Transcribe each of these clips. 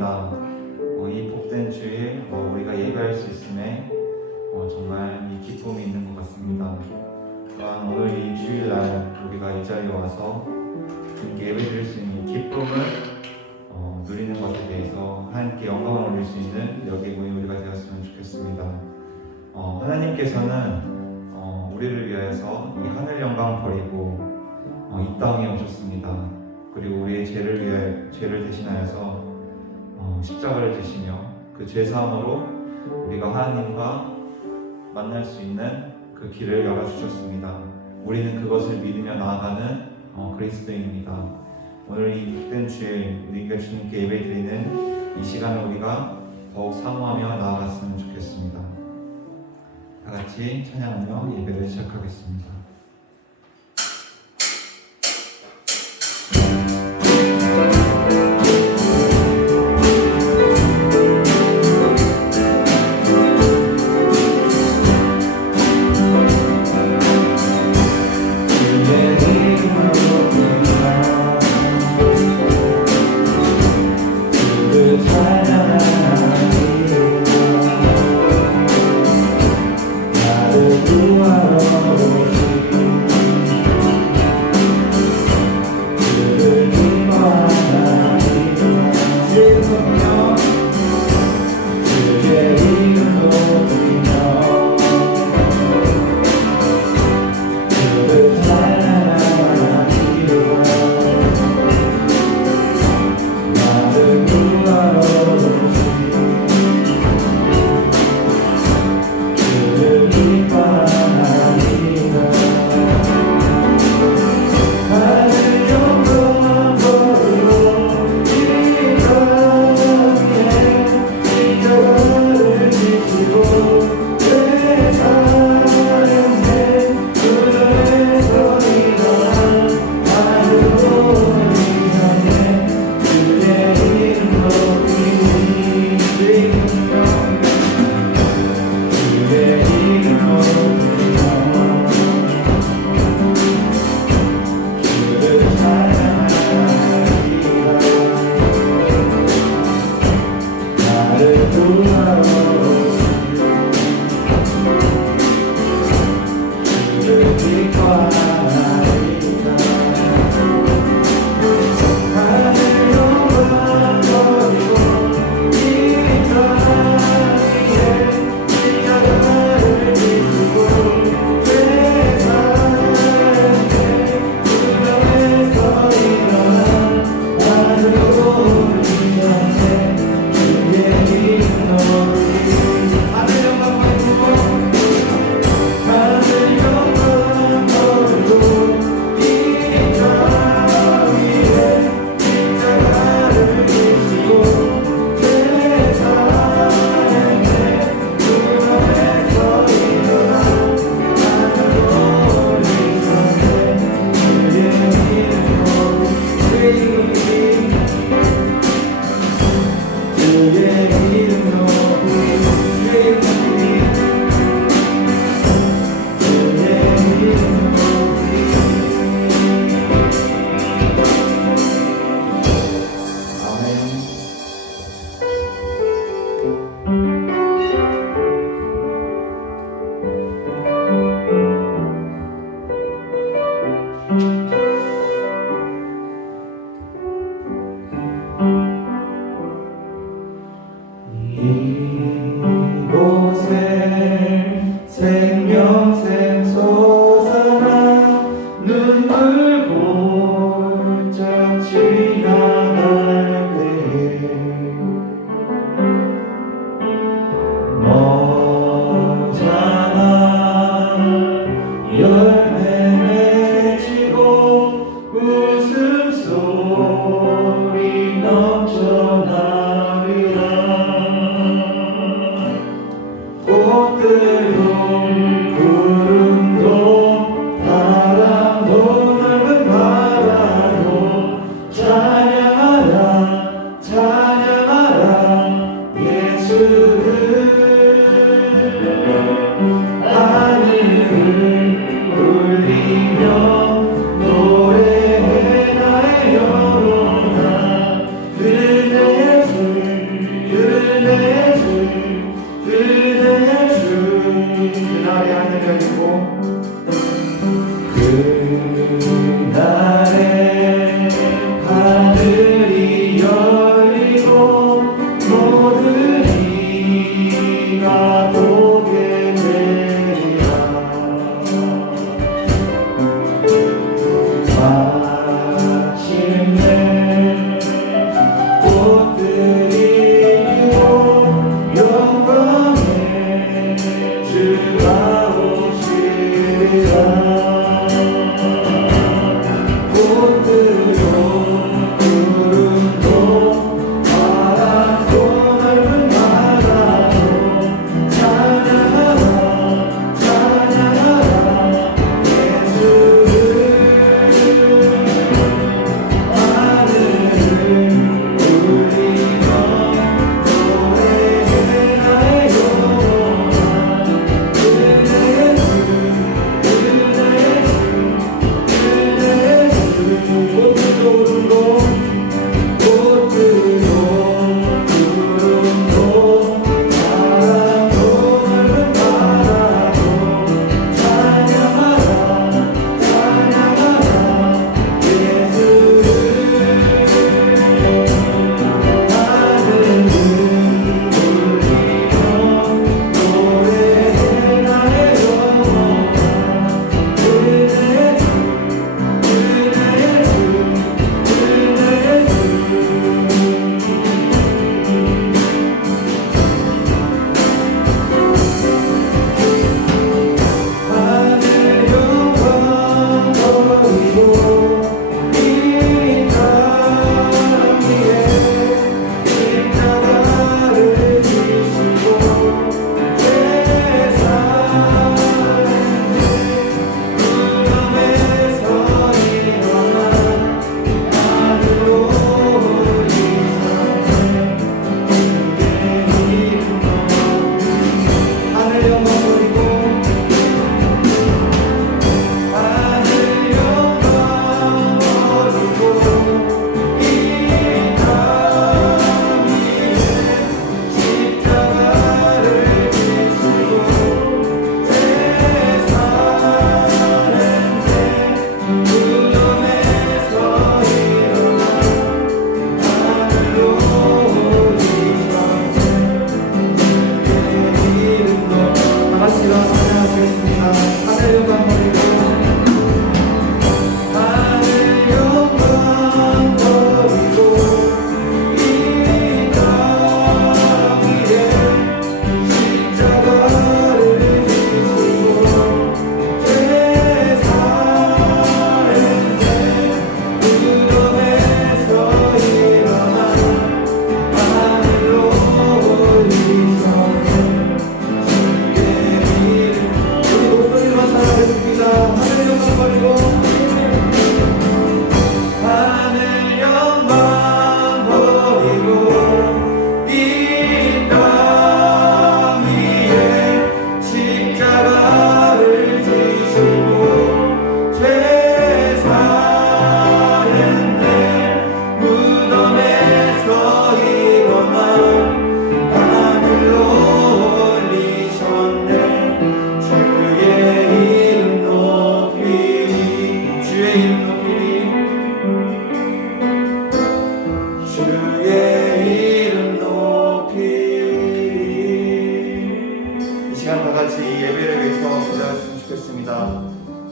감사합니다. 이 복된 주일 우리가 예배할 수 있음에 정말 이 기쁨이 있는 것 같습니다. 또한 오늘 이 주일날 우리가 이 자리에 와서 함께 예배드릴 수 있는 이 기쁨을 누리는 것에 대해서 하나님께 영광을 올릴 수 있는 여기고인 우리가 되었으면 좋겠습니다. 하나님께서는 우리를 위하여서 이 하늘 영광을 버리고 이 땅에 오셨습니다. 그리고 우리의 죄를 대신하여서 십자가를 지시며 그 죄사함으로 우리가 하나님과 만날 수 있는 그 길을 열어주셨습니다. 우리는 그것을 믿으며 나아가는 그리스도인입니다. 오늘 이 복된 주일 우리가 주님께 예배드리는 이 시간을 우리가 더욱 사모하며 나아갔으면 좋겠습니다. 다 같이 찬양하며 예배를 시작하겠습니다. 그날의 하늘 열리고 그날에 하늘이 열리고 모든 이가 보게 되리라. 마침내 꽃들이 피고 영광의 주가 오시리라.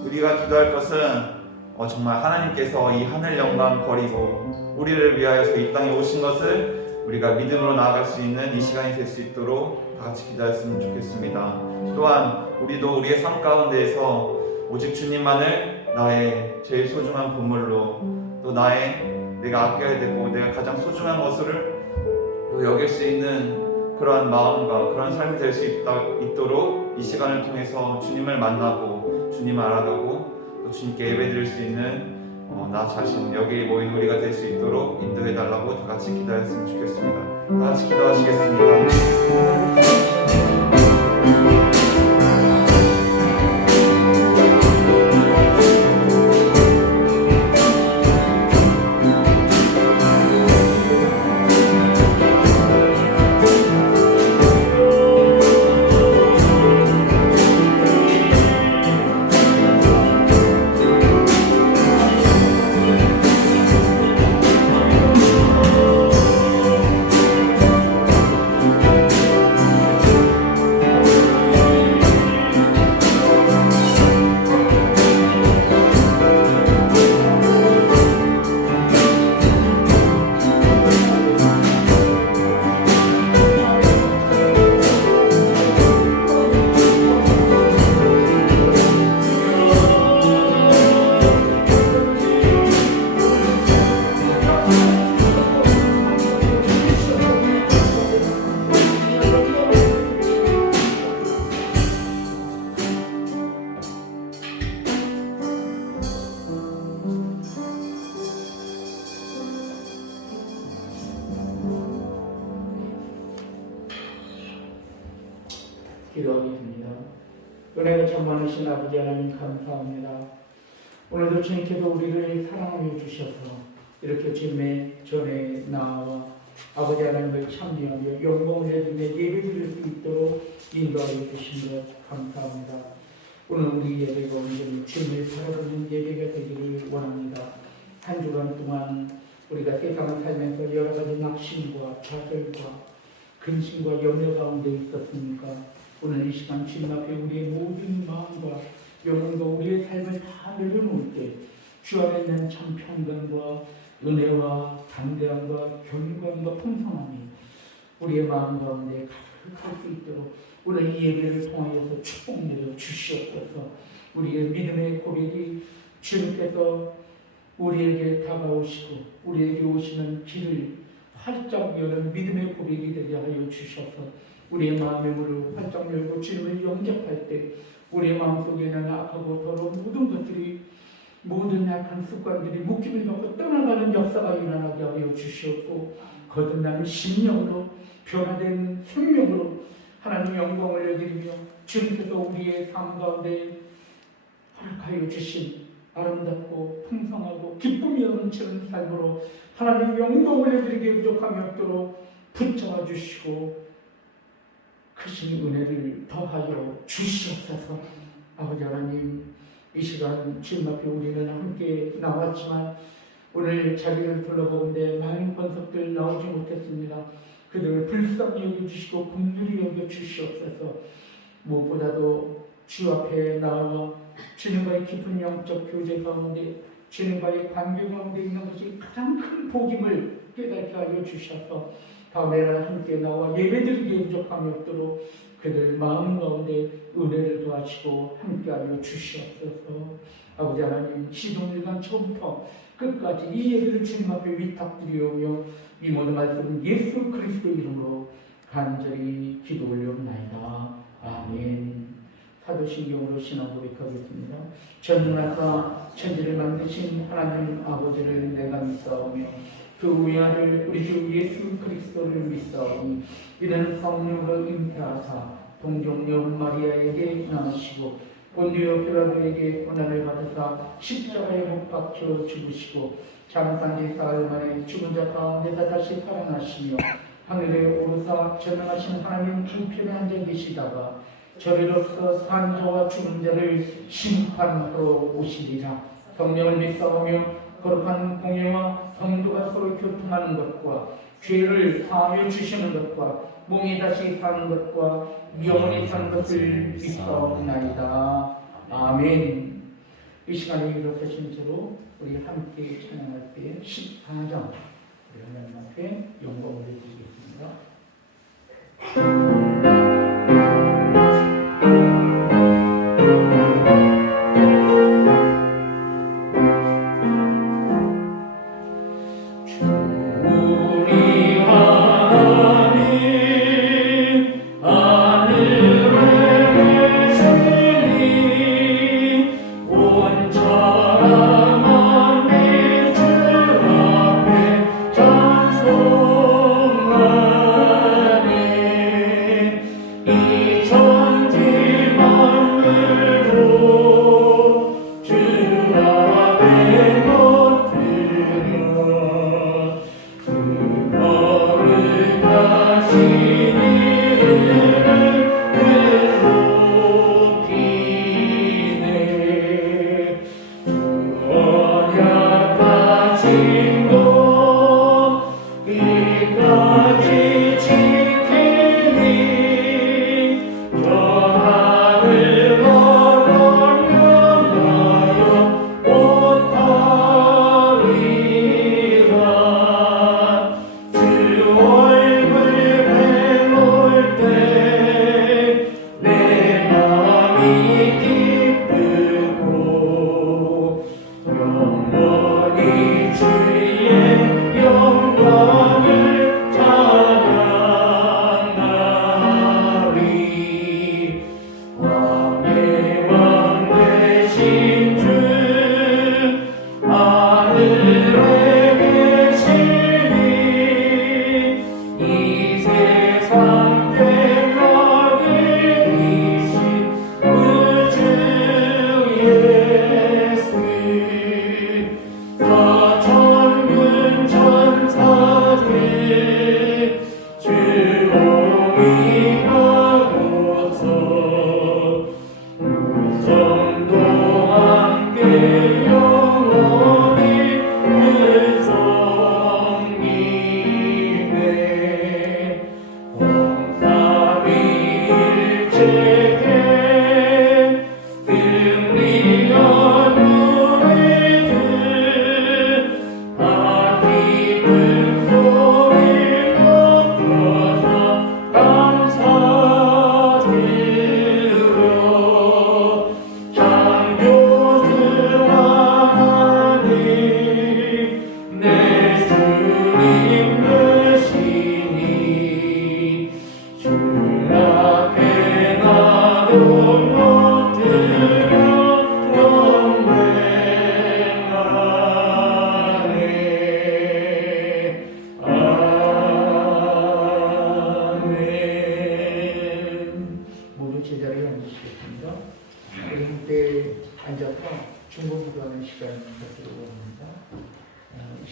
우리가 기도할 것은 정말 하나님께서 이 하늘 영광 버리고 우리를 위하여서 이 땅에 오신 것을 우리가 믿음으로 나아갈 수 있는 이 시간이 될 수 있도록 다 같이 기도했으면 좋겠습니다. 또한 우리도 우리의 삶 가운데에서 오직 주님만을 나의 제일 소중한 보물로 또 내가 아껴야 되고 내가 가장 소중한 것을 또 여길 수 있는 그러한 마음과 그런 삶이 될 수 있도록 이 시간을 통해서 주님을 만나고 주님을 알아가고 또 주님께 예배드릴 수 있는 나 자신 여기 모인 우리가 될 수 있도록 인도해달라고 다 같이 기도했으면 좋겠습니다. 다 같이 기도하시겠습니다. 기도하겠습니다. 은혜가 참 많으신 아버지 하나님 감사합니다. 오늘도 주님께서 우리를 사랑하여 주셔서 이렇게 주님의 전에 나와 아버지 하나님을 찬미하며 영광을 해주며 예배드릴 수 있도록 인도하여 주신 것 감사합니다. 오늘 우리 예배가 온전히 주님을 바라보는 예배가 되기를 원합니다. 한 주간 동안 우리가 세상을 살면서 여러 가지 낙심과 좌절과 근심과 염려 가운데 있었으니까 오늘 이 시간 주님 앞에 우리의 모든 마음과 영혼과 우리의 삶을 다 내려놓을 때 주 안에 있는 참 평강과 은혜와 담대함과 견고함과 풍성함이 우리의 마음 가운데 가득할 수 있도록 오늘 이 예배를 통하여서 축복 내려 주시옵소서. 우리의 믿음의 고백이 주님께서 우리에게 다가오시고 우리에게 오시는 길을 활짝 여는 믿음의 고백이 되게 하여 주셔서 우리의 마음의 문을 활짝 열고 주님을 영접할 때 우리의 마음속에는 악하고 더러운 모든 것들이 모든 약한 습관들이 묶임을 받고 떠나가는 역사가 일어나게 하여 주시옵고 거듭나는 심령으로 변화된 생명으로 하나님 영광을 여드리며 주님께서 우리의 삶 가운데 허락하여 주신 아름답고 풍성하고 기쁨이 넘치는 삶으로 하나님 영광을 여드리게 부족함이 없도록 붙잡아 주시고 크신 은혜를 더하여 주시옵소서. 아버지 하나님, 이 시간 주님 앞에 우리는 함께 나왔지만 오늘 자리를 둘러보는데 많은 권속들 나오지 못했습니다. 그들을 불쌍히 여겨주시고 긍휼히 여겨주시옵소서. 무엇보다도 주 앞에 나와 주님과의 깊은 영적 교제 가운데 주님과의 관계 가운데 있는 것이 가장 큰 복임을 깨닫게 하여 주셔서 다음에 함께 나와 예배드리기에 부족함이 없도록 그들 마음 가운데 은혜를 도와주시고 함께하여 주시옵소서. 아버지 하나님, 시동일관 처음부터 끝까지 이 예배를 주님 앞에 위탁드리오며 이 모든 말씀 예수 그리스도 이름으로 간절히 기도 올려옵나이다. 아멘. 사도신경으로 신앙 고백하겠습니다. 전능하사 천지를 만드신 하나님 아버지를 내가 믿사오며 그 외아들 우리 주 예수 그리스도를 믿사오니 이는 성령으로 잉태하사 동정녀 마리아에게 나으시고 본디오 피라도에게 고난을 받으사 십자가에 못 박혀 죽으시고 장사지 사흘 만에 죽은 자 가운데서 다시 살아나시며 하늘에 오르사 전능하신 하나님 우편에 앉아 계시다가 저리로서 산 자와 죽은 자를 심판하러 오시리라. 성령을 믿사오며 거룩한 공예와 성도가 서로 교통하는 것과 죄를 사하여 주시는 것과 몸이 다시 사는 것과 영원히 사는 것을 믿사옵나이다. 아멘. 이 시간에 일어서신 채로 우리 함께 찬양할 때 14장 우리 하나님 앞에 영광을 드리겠습니다.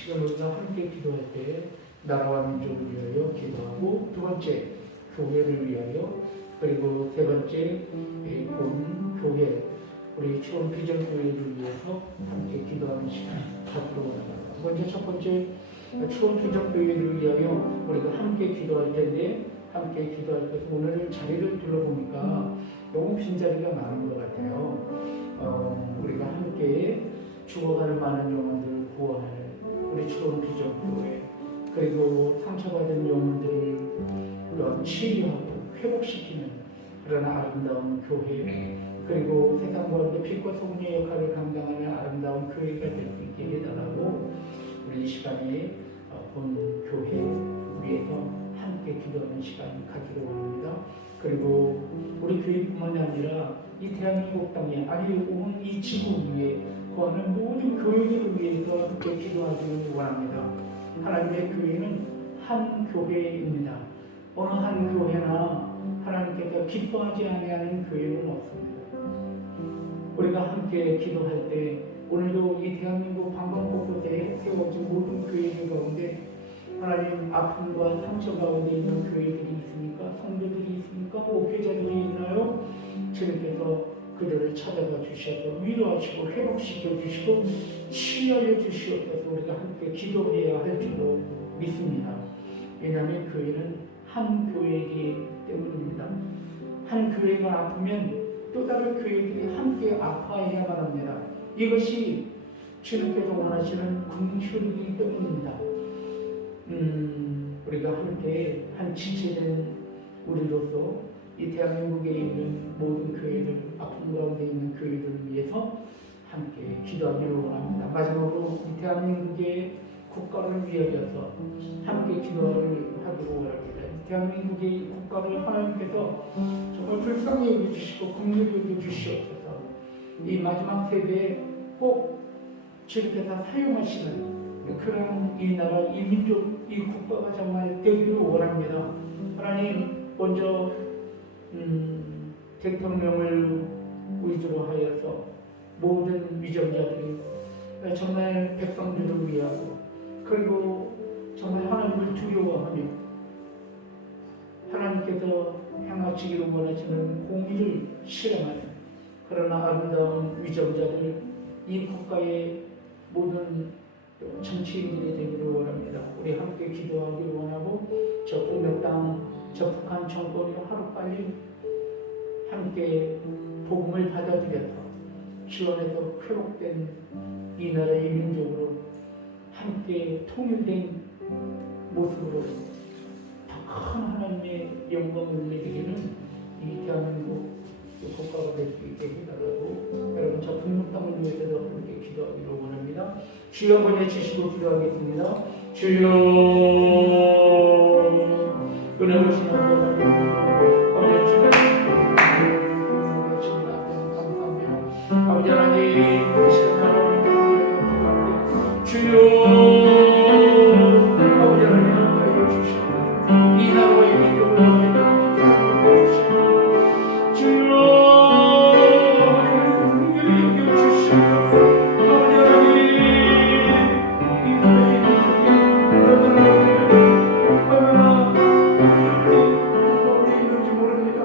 지금 우리가 함께 기도할 때 나라와 민족을 위하여 기도하고, 두 번째 교회를 위하여, 그리고 세 번째 본 교회, 우리 추원 비전 교회를 위해서 함께 기도하는 시간 갖도록 합니다. 먼저 첫 번째 추원 비전 교회를 위하여 우리가 함께 기도할 텐데, 함께 기도할 때 오늘 자리를 둘러보니까 너무 빈자리가 많은 것 같아요. 우리가 함께 죽어가는 많은 영혼들을 구원할 우리 추원 비전 교회, 그리고 상처받은 영혼들을 치유하고 회복시키는 그런 아름다운 교회, 그리고 세상 가운데 빛과 소금의 역할을 감당하는 아름다운 교회가 될 수 있게 해달라고 우리 이 시간에 본 교회 위에서 함께 기도하는 시간 갖기로 합니다. 그리고 우리 교회뿐만이 아니라 이 대한민국 땅에, 아니 온 이 지구 위에 거하는 모든 교회들을 위해서 함께 기도하기를 원합니다. 하나님의 교회는 한 교회입니다. 어느 한 교회나 하나님께서 기뻐하지 아니하는 교회는 없습니다. 우리가 함께 기도할 때 오늘도 이 대한민국 방방 곳곳에 세워진 모든 교회들 가운데 하나님 아픔과 상처 가운데 있는 교회들이 있습니까? 성도들이 있습니까? 목회자들이 있나요? 주님께서 그들을 찾아가 주셔서 위로하시고 회복시켜 주시고 치유하여 주시옵소서. 우리가 함께 기도해야 할 줄로 믿습니다. 왜냐하면 교회는 한 교회이기 때문입니다. 한 교회가 아프면 또 다른 교회들이 함께 아파해야만 합니다. 이것이 주님께서 원하시는 긍휼이기 때문입니다. 우리가 함께 한 지체된 우리로서 이 대한민국에 있는 모든 교회들, 아픔 가운데 있는 교회들을 위해서 함께 기도하기를 원합니다. 마지막으로 이 대한민국의 국가를 위하여서 함께 기도하기를 원합니다. 대한민국의 국가를 하나님께서 정말 불쌍히 여겨주시고 긍휼히 여겨주시옵소서. 이 마지막 세대에 꼭 주님께서 사용하시는 그런 이 나라, 이 민족, 이 국가가 정말 되기를 원합니다. 하나님, 먼저 대통령을 위주로 하여서 모든 위정자들이 정말 백성들을 위하고, 그리고 정말 하나님을 두려워하며 하나님께서 행하시기를 원하시는 공의를 실행하는 그러나 아름다운 위정자들, 이 국가의 모든 정치인들이 되기를 원합니다. 우리 함께 기도하기를 원하고, 저 북녘 땅, 저 북한 정권이 하루빨리 함께 복음을 받아들여서 지원해서 회복된 이 나라의 민족으로 함께 통일된 모습으로 더 큰 하나님의 영광을 내드리는 이 대한민국 국가가 될 수 있게 해달라고 여러분 저 북녘 땅을 위해서도 함께 기도하기를 원합니다. 주여 번에 주시고 기도하겠습니다. 주여 은혜로우신 하나님, 아버지 아버지 하나님, 이 시간 하나님 주여 아버지 하나님 하여 주시옵소서. 이 나라의 민족을 하여 주시옵소서. 주여 아버지 하여 주시옵소서. 아버지 하나님 이 나라의 민족이 얼마나 있는지 모릅니다.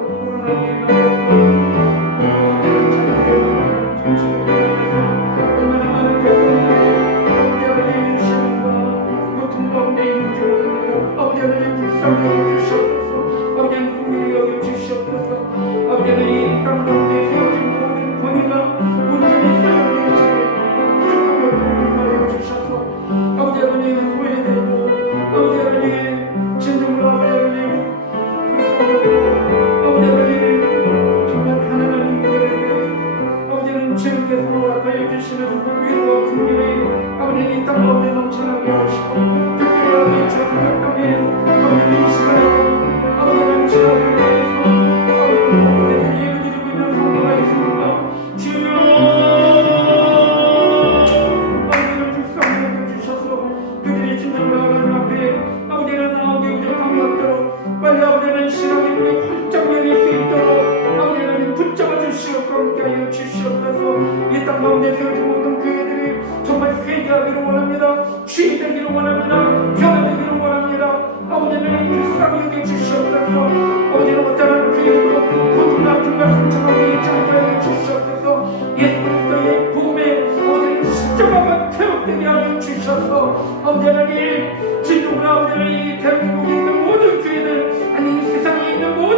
얼마나 많은 백성들이 시험과 고통 가운데 있는 줄 몰라요. 아버지 하나님 불쌍히 여겨주시옵소서. 아버지 하나님 긍휼히 여겨주시옵소서. 아버지 하나님 이 땅 가운데 세워진 모든 권위가 온전히 사용되어지게 부족하며 복음하여 주셔서 아버지 하나님 후회되고, 아버지 하나님 진정으로 아버지 하나님 불쌍하고, 아버지 하나님 정말 가난한 인간에게 아버지 하나님 주님께서 허락하여 주시는 위로와 긍휼이 아버지 이 땅 가운데 넘쳐나게 하시고, 특별히 아버지 저 북녘 땅에 아버지 이 시간에 아버지 하나님 지나를 위해서 아버지 복음에서 예를 드리고 있는 성도가 있습니다. 주여 아버지를 불쌍히 여겨주셔서 그들이 진정으로 하나님 앞에 아버지는 나오게 부족함이 없도록 빨리 아버지는 신앙의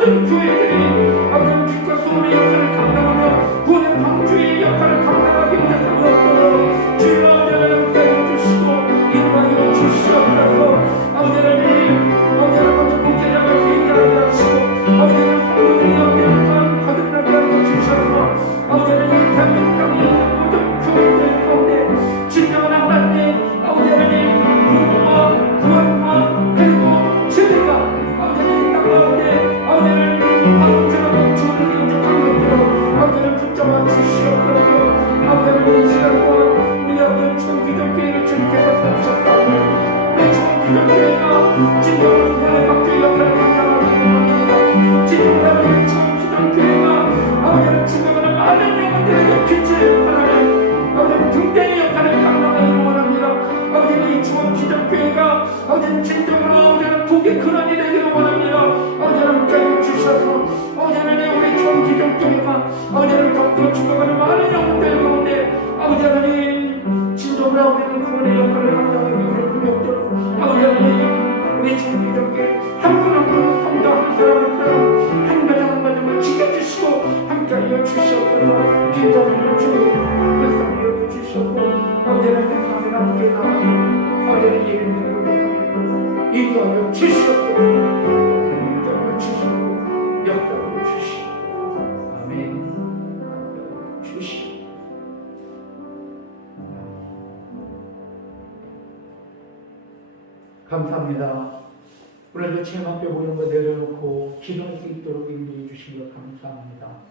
모든 교회들이 아버지 빛과 소금의 역할을 감당하며 구원의 방주의 역할을 감당하기 위해서 주여 아버지 하나님 주시고 인도하여 주시옵소서. 아버지 하나님 먼저 목회자가 회개하게 하시고 아버지 하나님 성도들이 아버지 거듭나게 하여 주셔서 아버지 하나님 대한민국 땅에 있는 모든 교회들 가운데 진정한 하나님 아버지 하나님 구원과 그리고 진리가 아버지 하나님 땅 가운데 아버지 하나님 바로처럼 주님이 인정하는 것으로 아버지 하나님 붙잡아 주시옵소서. 아버지 하나님 이 시간 동안 우리 아버지 총기독교회를 주님께서 세우셨사오니 우리 총기독교회가 진정한 구원의 방주의 역할을 감당하기 진정한 총기독교회가 아버지 하나님 진정한 많은 영혼들에게 빛을 발하는 아버지 등대의 역할을 감당하기를 원합니다. 아버지 이 총기독교회가 아버지 진정으로 아버지 복의 근원이 되기를 원합니다. 아버지 하나님 주셔서 아버지 하나님 우리 총기독교회가 아버지 하나님 덕분에 죽어가는 많은 영혼들 가운데 아버지 하나님 진정으로 아버지 구원의 역할을 감당하기를 원합니다. 아버지 하나님 우리 총기독교회 한 분 한 분 성도 한 사람 한 사람 한 가정 한 가정을 지켜주시고 함께하여 주시옵소서. 기도하는 주님 불쌍히 여겨주시옵고 아버지 하나님 가면 함께 나가서 아버지 하나님 예배드리고 인도하여 주시옵소서. 인도하여 주시옵고 역사하여 주시옵고 아멘. 주시옵고 감사합니다. 오늘도 제 앞에 모인 거 내려놓고 기도할 수 있도록 인도해 주신 것 감사합니다.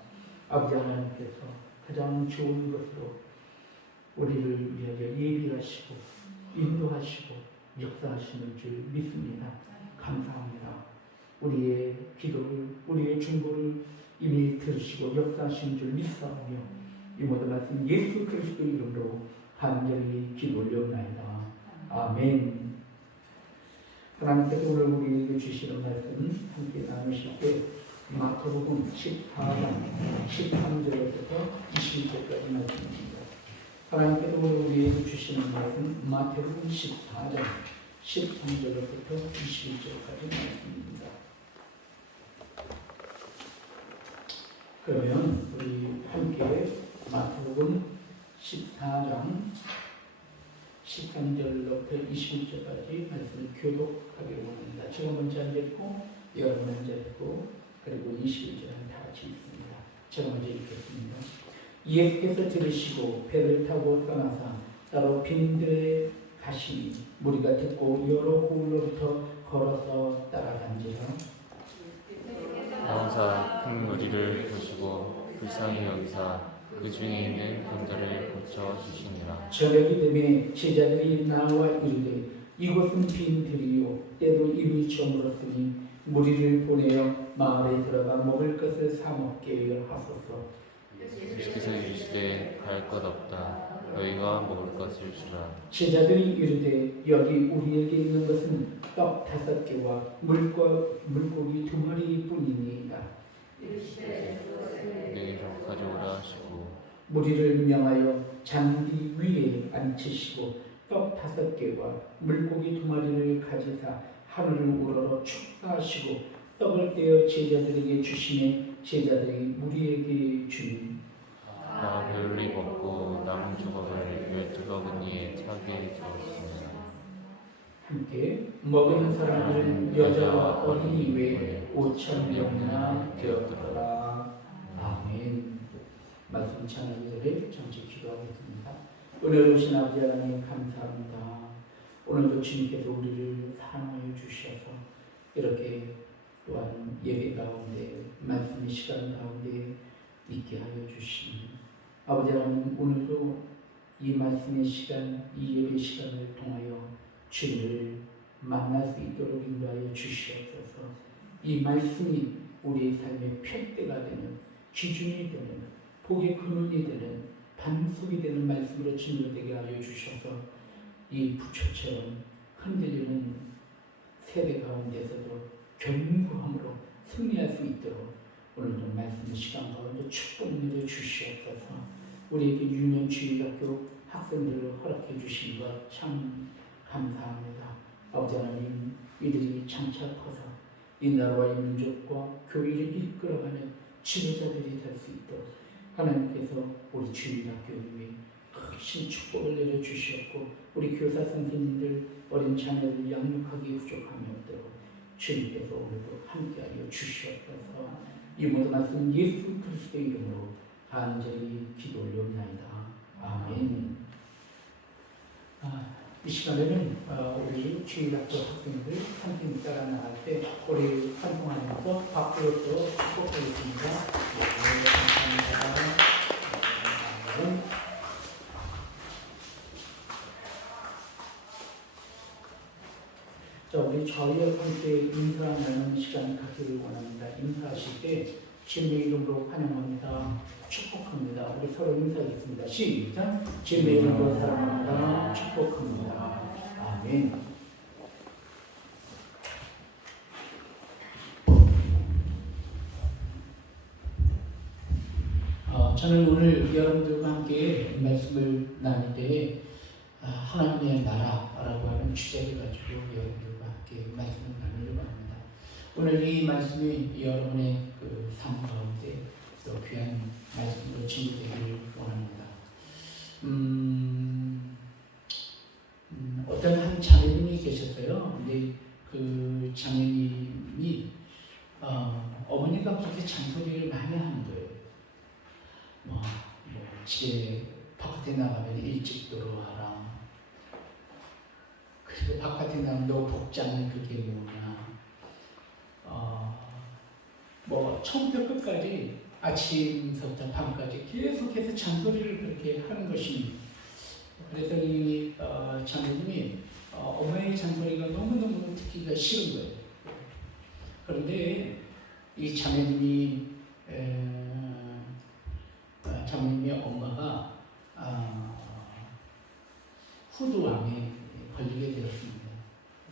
아버지 하나님께서 가장 좋은 것으로 우리를 위하여 예비하시고 인도하시고 역사하시는 줄 믿습니다. 감사합니다. 우리의 기도를 우리의 중보를 이미 들으시고 역사하시는 줄 믿사오며 이 모든 말씀 예수 그리스도 이름으로 간절히 기도 올려옵나이다. 아멘. 하나님께서 오늘 우리에게 주시는 말씀 함께 나누실 때 마태복음 14장 13절부터 22절까지 말씀입니다. 하나님께서 오늘 우리에게 주시는 말씀 마태복음 14장 13절부터 22절까지 말씀입니다. 그러면 우리 함께 마태복음 14장 13절부터 21절까지 말씀을 교독하기를 원합니다. 제가 먼저 앉아있고 여러분 앉아있고 그리고 21절은 다 같이 읽습니다. 제가 먼저 읽겠습니다. 예수께서 들으시고 배를 타고 떠나사 따로 빈들에 가시니 무리가 듣고 여러 호울로부터 걸어서 따라간지라. 나오사 큰 무리를 보시고 불쌍히 여기사 그 중에 있는 병자를 고쳐 주시니라. 저녁이 되매 제자들이 나와 이르되 이곳은 빈들이요 때도 이미 저물었으니 무리를 보내어 마을에 들어가 먹을 것을 사 먹게 하소서. 예수께서 이르시되 갈 것 없다. 너희가 먹을 것을 주라. 제자들이 이르되 여기 우리에게 있는 것은 떡 5개와 물고기 2마리뿐이니이다. 너희로 가져오라 하시고 무리를 명하여 잔디 위에 앉히시고 떡 5개와 물고기 2마리를 가지사 하늘을 우러러 축사하시고 떡을 떼어 제자들에게 주시매 제자들이 무리에게 주니 나 배불리 먹고 남은 조각을 12바구니에 차게 주었습니다. 함께 먹은 사람들은 여자와 어린이 외에 5,000명이나 되었더라. 아멘. 말씀 전하기 전에 잠시 기도하겠습니다. 은혜로우신 아버지 하나님 감사합니다. 오늘도 주님께서 우리를 사랑하여 주셔서 이렇게 또한 예배 가운데 말씀의 시간 가운데 있게 하여 주시니 아버지 하나님 오늘도 이 말씀의 시간 이 예배 시간을 통하여 주님을 만날 수 있도록 인도하여 주시옵소서. 이 말씀이 우리의 삶의 푯대가 되는 기준이 되는 복의 근원이 되는 반석이 되는 말씀으로 진료되게 하여 주셔서 이 부처처럼 흔들리는 세대 가운데서도 견고함으로 승리할 수 있도록 오늘도 말씀의 시간 가운데 축복 누려 주시옵소서. 우리에게 유년주일학교 학생들을 허락해 주신 것 참 감사합니다. 아버지 하나님 이들이 장차 커서 이 나라와 이 민족과 교회를 이끌어가는 지도자들이 될 수 있도록 하나님께서 우리 주일학교에 크신 축복을 내려주셨고 우리 교사 선생님들 어린 자녀를 양육하기에 부족함이 없도록 주님께서 오늘도 함께하여 주시옵소서. 이 모든 말씀 예수 그리스도의 이름으로 간절히 기도 올려옵나이다. 아멘. 이 시간에는 우리 주일학교 학생들 선생님 따라 나갈 때 우리 활동하면서 밖으로서 축복하겠습니다. 네, 감사합니다. 자, 우리 저희와 함께 인사 나누는 시간 갖기를 원합니다. 인사하실 때 주님의 이름으로 환영합니다. 축복합니다. 우리 서로 인사하겠습니다. 시작. 주님의 이름으로 사랑합니다. 축복합니다. 아멘. 저는 오늘 여러분들과 함께 말씀을 나눌 때 하나님의 나라라고 하는 주제를 가지고 여러분들과 함께 말씀을 나누려고 합니다. 오늘 이 말씀이 여러분의 그 삶 가운데 또 귀한 말씀으로 증거되기를 원합니다. 어떤 한 자매님이 계셨어요. 근데 그 자매님이 어머니가 그렇게 잔소리를 많이 하는 거예요. 집에 바깥에 나가면 일찍 들어와라. 그리고 바깥에 나가면 너 복장이 그게 뭐냐. 처음부터 끝까지 아침부터 밤까지 계속해서 잔소리를 그렇게 하는 것입니다. 그래서 이 자매님이 어머니의 잔소리가 너무너무 듣기가 싫은 거예요. 그런데 이 자매님이 자매님의 엄마가 후두암에 걸리게 되었습니다.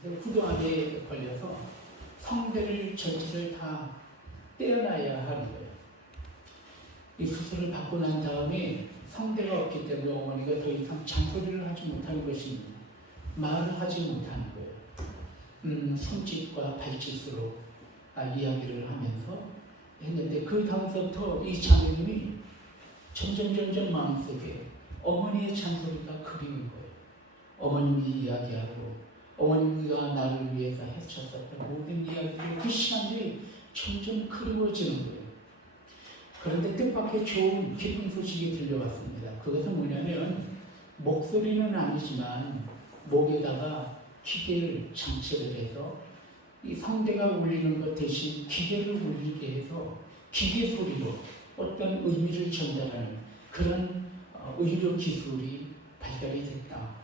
그래서 후두암에 걸려서 성대를 전체를 다 떼어놔야 하는 거예요. 이 수술을 받고 난 다음에 성대가 없기 때문에 어머니가 더 이상 잔소리를 하지 못하는 것입니다. 말을 하지 못하는 거예요. 손짓과 발짓으로 이야기를 하면서 했는데 그 다음부터 이 자매님이 점점 마음속에 어머니의 잔소리가 그리운 거예요. 어머님이 이야기하고 어머니가 나를 위해서 해주셨었던 모든 이야기들 그 시간들이 점점 그리워지는 거예요. 그런데 뜻밖의 좋은 기쁜 소식이 들려왔습니다. 그것은 뭐냐면 목소리는 아니지만 목에다가 기계를 장치를 해서 이 성대가 울리는 것 대신 기계를 울리게 해서 기계 소리로 어떤 의미를 전달하는 그런 의료 기술이 발달이 됐다.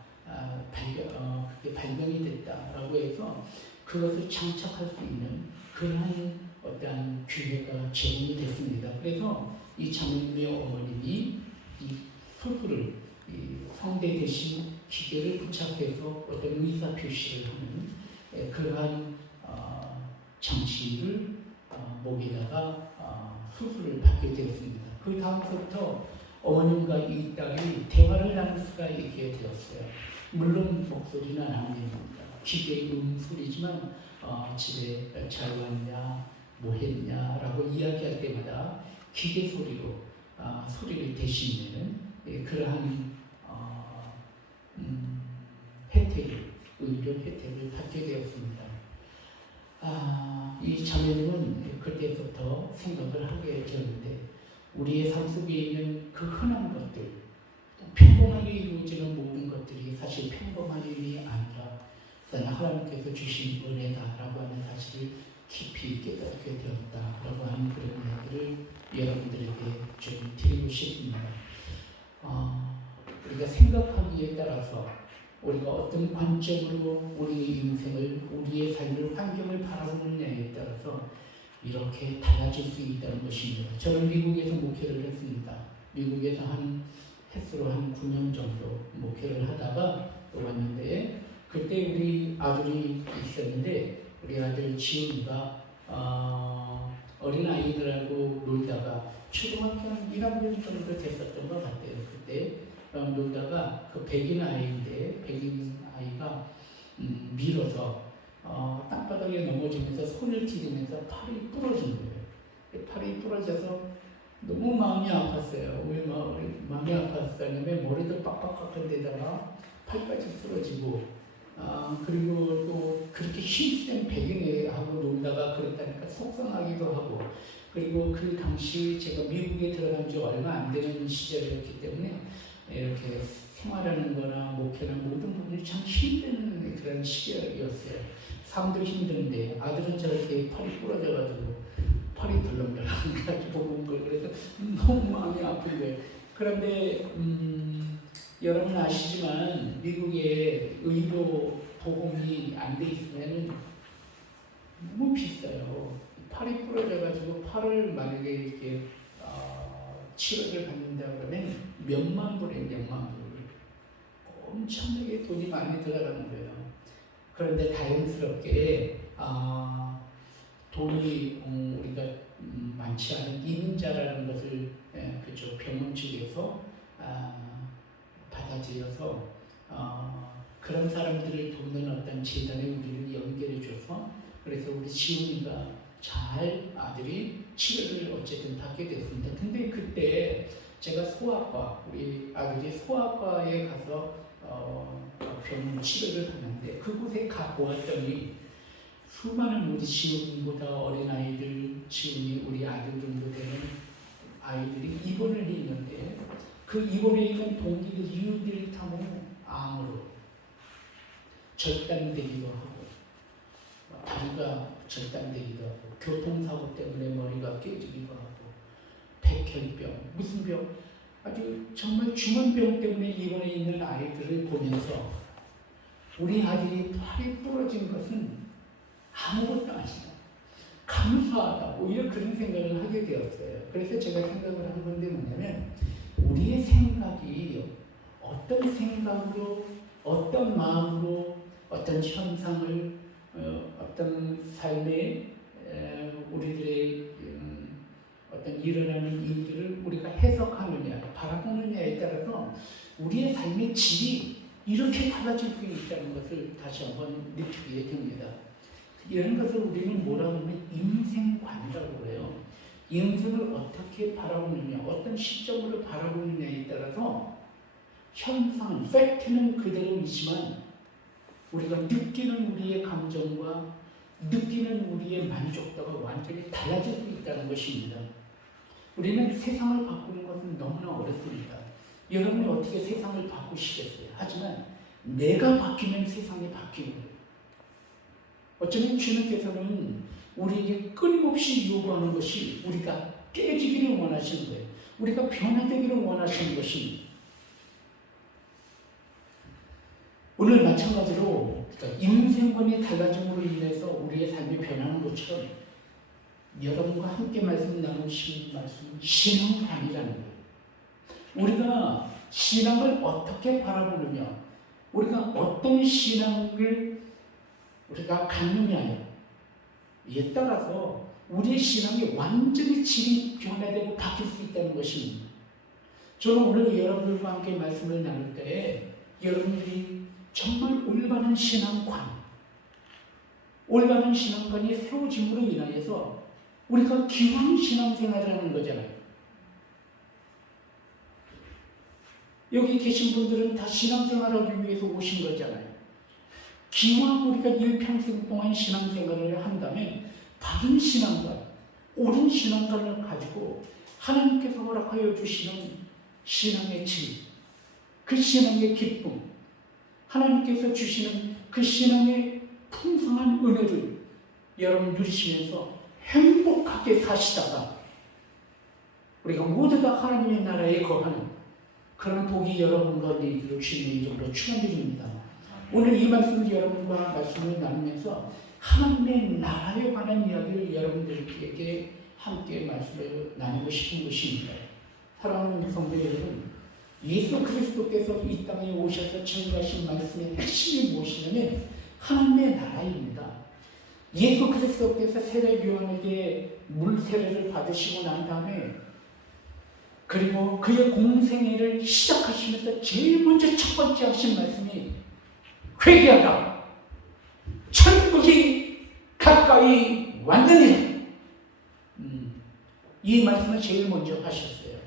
그게 발명이 됐다라고 해서 그것을 장착할 수 있는 그러한 어떤 기회가 제공이 됐습니다. 그래서 이 자매님의 어머님이 이 수술을 이 성대 대신 기계를 부착해서 어떤 의사 표시를 하는 그러한 장치를 목에다가 수술을 받게 되었습니다. 그 다음부터 어머님과 이 딸이 대화를 나눌 수가 있게 되었어요. 물론 목소리는 안 됩니다. 기계의 소리지만 집에 잘 왔냐, 뭐 했냐라고 이야기할 때마다 기계 소리로 소리를 대신내는 그러한 의료 혜택을 받게 되었습니다. 이 자매님은 그때부터 생각을 하게 되었는데 우리의 삶 속에 있는 그 흔한 것들, 평범하게 이루어지는 모든 것들이 사실 평범한 일이 아니라 하나님께서 주신 은혜다라고 하는 사실을 깊이 깨닫게 되었다라고 하는 그런 이야기를 여러분들에게 좀 드리고 싶습니다. 우리가 생각하기에 따라서 우리가 어떤 관점으로 우리의 인생을, 우리의 삶을, 환경을 바라보느냐에 따라서 이렇게 달라질 수 있다는 것입니다. 저는 미국에서 목회를 했습니다. 미국에서 횟수로 한 9년 정도 목회를 하다가 또 왔는데 그때 우리 아들이 있었는데 우리 아들 지훈이가 어린아이들하고 놀다가 초등학교 한 1학년 정도 됐었던 것 같아요. 그때 놀다가 그 백인 아이가 밀어서 땅바닥에 넘어지면서 손을 찌르면서 팔이 부러진 거예요. 팔이 부러져서 너무 마음이 아팠어요. 왜 마음이 아팠냐면 머리도 빡빡한 데다가 팔까지 부러지고 그리고 또 그렇게 힘센 배경에 하고 놀다가 그랬다니까 속상하기도 하고 그리고 그 당시 제가 미국에 들어간 지 얼마 안 되는 시절이었기 때문에 이렇게 생활하는 거나 목회나 모든 부분이 참 힘든 그런 시기였어요. 사람들이 힘든데 아들은 저렇게 팔이 부러져가지고 팔이 덜렁덜렁해가지고 온 걸 그래서 너무 마음이 아픈 거예요. 그런데 여러분 아시지만 미국에 의료 보험이 안 돼 있으면 너무 비싸요. 팔이 부러져가지고 팔을 만약에 이렇게 치료를 받는다 그러면 몇만 불에 몇만 불. 엄청나게 돈이 많이 들어가는 거예요. 그런데 다행스럽게 돈이 우리가 많지 않은 이민자라는 것을 그쪽 병원 측에서 받아들여서 그런 사람들을 돕는 어떤 재단에 우리를 연결해 줘서 그래서 우리 지훈이가 잘 아들이 치료를 어쨌든 받게 됐습니다. 근데 그때 제가 소아과 우리 아들이 소아과에 가서 병원 치료를 하는데 그곳에 가보았더니 수많은 우리 지훈이보다 어린 아이들, 지훈이 우리 아들 정도 되는 아이들이 입원을 했는데 그 입원에 있는 동기들 이유들이 다 암으로 절단되기도 하고 다리가 절단되기도 하고 교통사고 때문에 머리가 깨지기도 하고 백혈병 무슨 병 아주 정말 중환병 때문에 입원해 있는 아이들을 보면서 우리 아들이 팔이 부러진 것은 아무것도 아니다. 감사하다. 오히려 그런 생각을 하게 되었어요. 그래서 제가 생각을 한 건데 뭐냐면 우리의 생각이 어떤 생각으로 어떤 마음으로 어떤 현상을 어떤 삶에 우리들의 어떤 일어나는 일들을 우리가 해석하느냐 바라보느냐에 따라서 우리의 삶의 질이 이렇게 달라질 수 있다는 것을 다시 한번 느끼게 됩니다. 이런 것을 우리는 뭐라고 하면 인생관이라고 그래요. 인생을 어떻게 바라보느냐, 어떤 시점으로 바라보느냐에 따라서 현상은, 팩트는 그대로이지만 우리가 느끼는 우리의 감정과 느끼는 우리의 만족도가 완전히 달라질 수 있다는 것입니다. 우리는 세상을 바꾸는 것은 너무나 어렵습니다. 여러분이 어떻게 세상을 바꾸시겠어요? 하지만 내가 바뀌면 세상이 바뀌는 거예요. 어쩌면 주님께서는 우리에게 끊임없이 요구하는 것이 우리가 깨지기를 원하시는 거예요. 우리가 변화되기를 원하시는 것입니다. 오늘 마찬가지로 인생관이 달라짐으로 인해서 우리의 삶이 변하는 것처럼 여러분과 함께 말씀 나누신 말씀은 신앙관이라는 거예요. 우리가 신앙을 어떻게 바라보느냐, 우리가 어떤 신앙을 우리가 갖느냐에 따라서 우리의 신앙이 완전히 질이 변화되고 바뀔 수 있다는 것입니다. 저는 오늘 여러분들과 함께 말씀을 나눌 때에 여러분들이 정말 올바른 신앙관이 세워짐으로 인하여서 우리가 기왕 신앙생활을 하는 거잖아요. 여기 계신 분들은 다 신앙생활을 하기 위해서 오신 거잖아요. 기왕 우리가 일평생 동안 신앙생활을 한다면 바른 신앙관, 옳은 신앙관을 가지고 하나님께서 허락하여 주시는 신앙의 질, 그 신앙의 기쁨, 하나님께서 주시는 그 신앙의 풍성한 은혜를 여러분 누리시면서 행복하게 사시다가 우리가 모두 다 하나님의 나라에 거하는 그런 복이 여러분과 내기를 주님의 이름으로 축원드립니다. 오늘 이 말씀을 여러분과 말씀을 나누면서 하나님의 나라에 관한 이야기를 여러분들에게 함께 말씀을 나누고 싶은 것입니다. 사랑하는 성도 여러분, 예수 그리스도께서 이 땅에 오셔서 증거하신 말씀의 핵심이 무엇이냐면 하나님의 나라입니다. 예수 그리스도께서 세례 요한에게 물 세례를 받으시고 난 다음에 그리고 그의 공생애를 시작하시면서 제일 먼저 첫 번째 하신 말씀이 회개하라. 천국이 가까이 왔느니라. 이 말씀을 제일 먼저 하셨어요.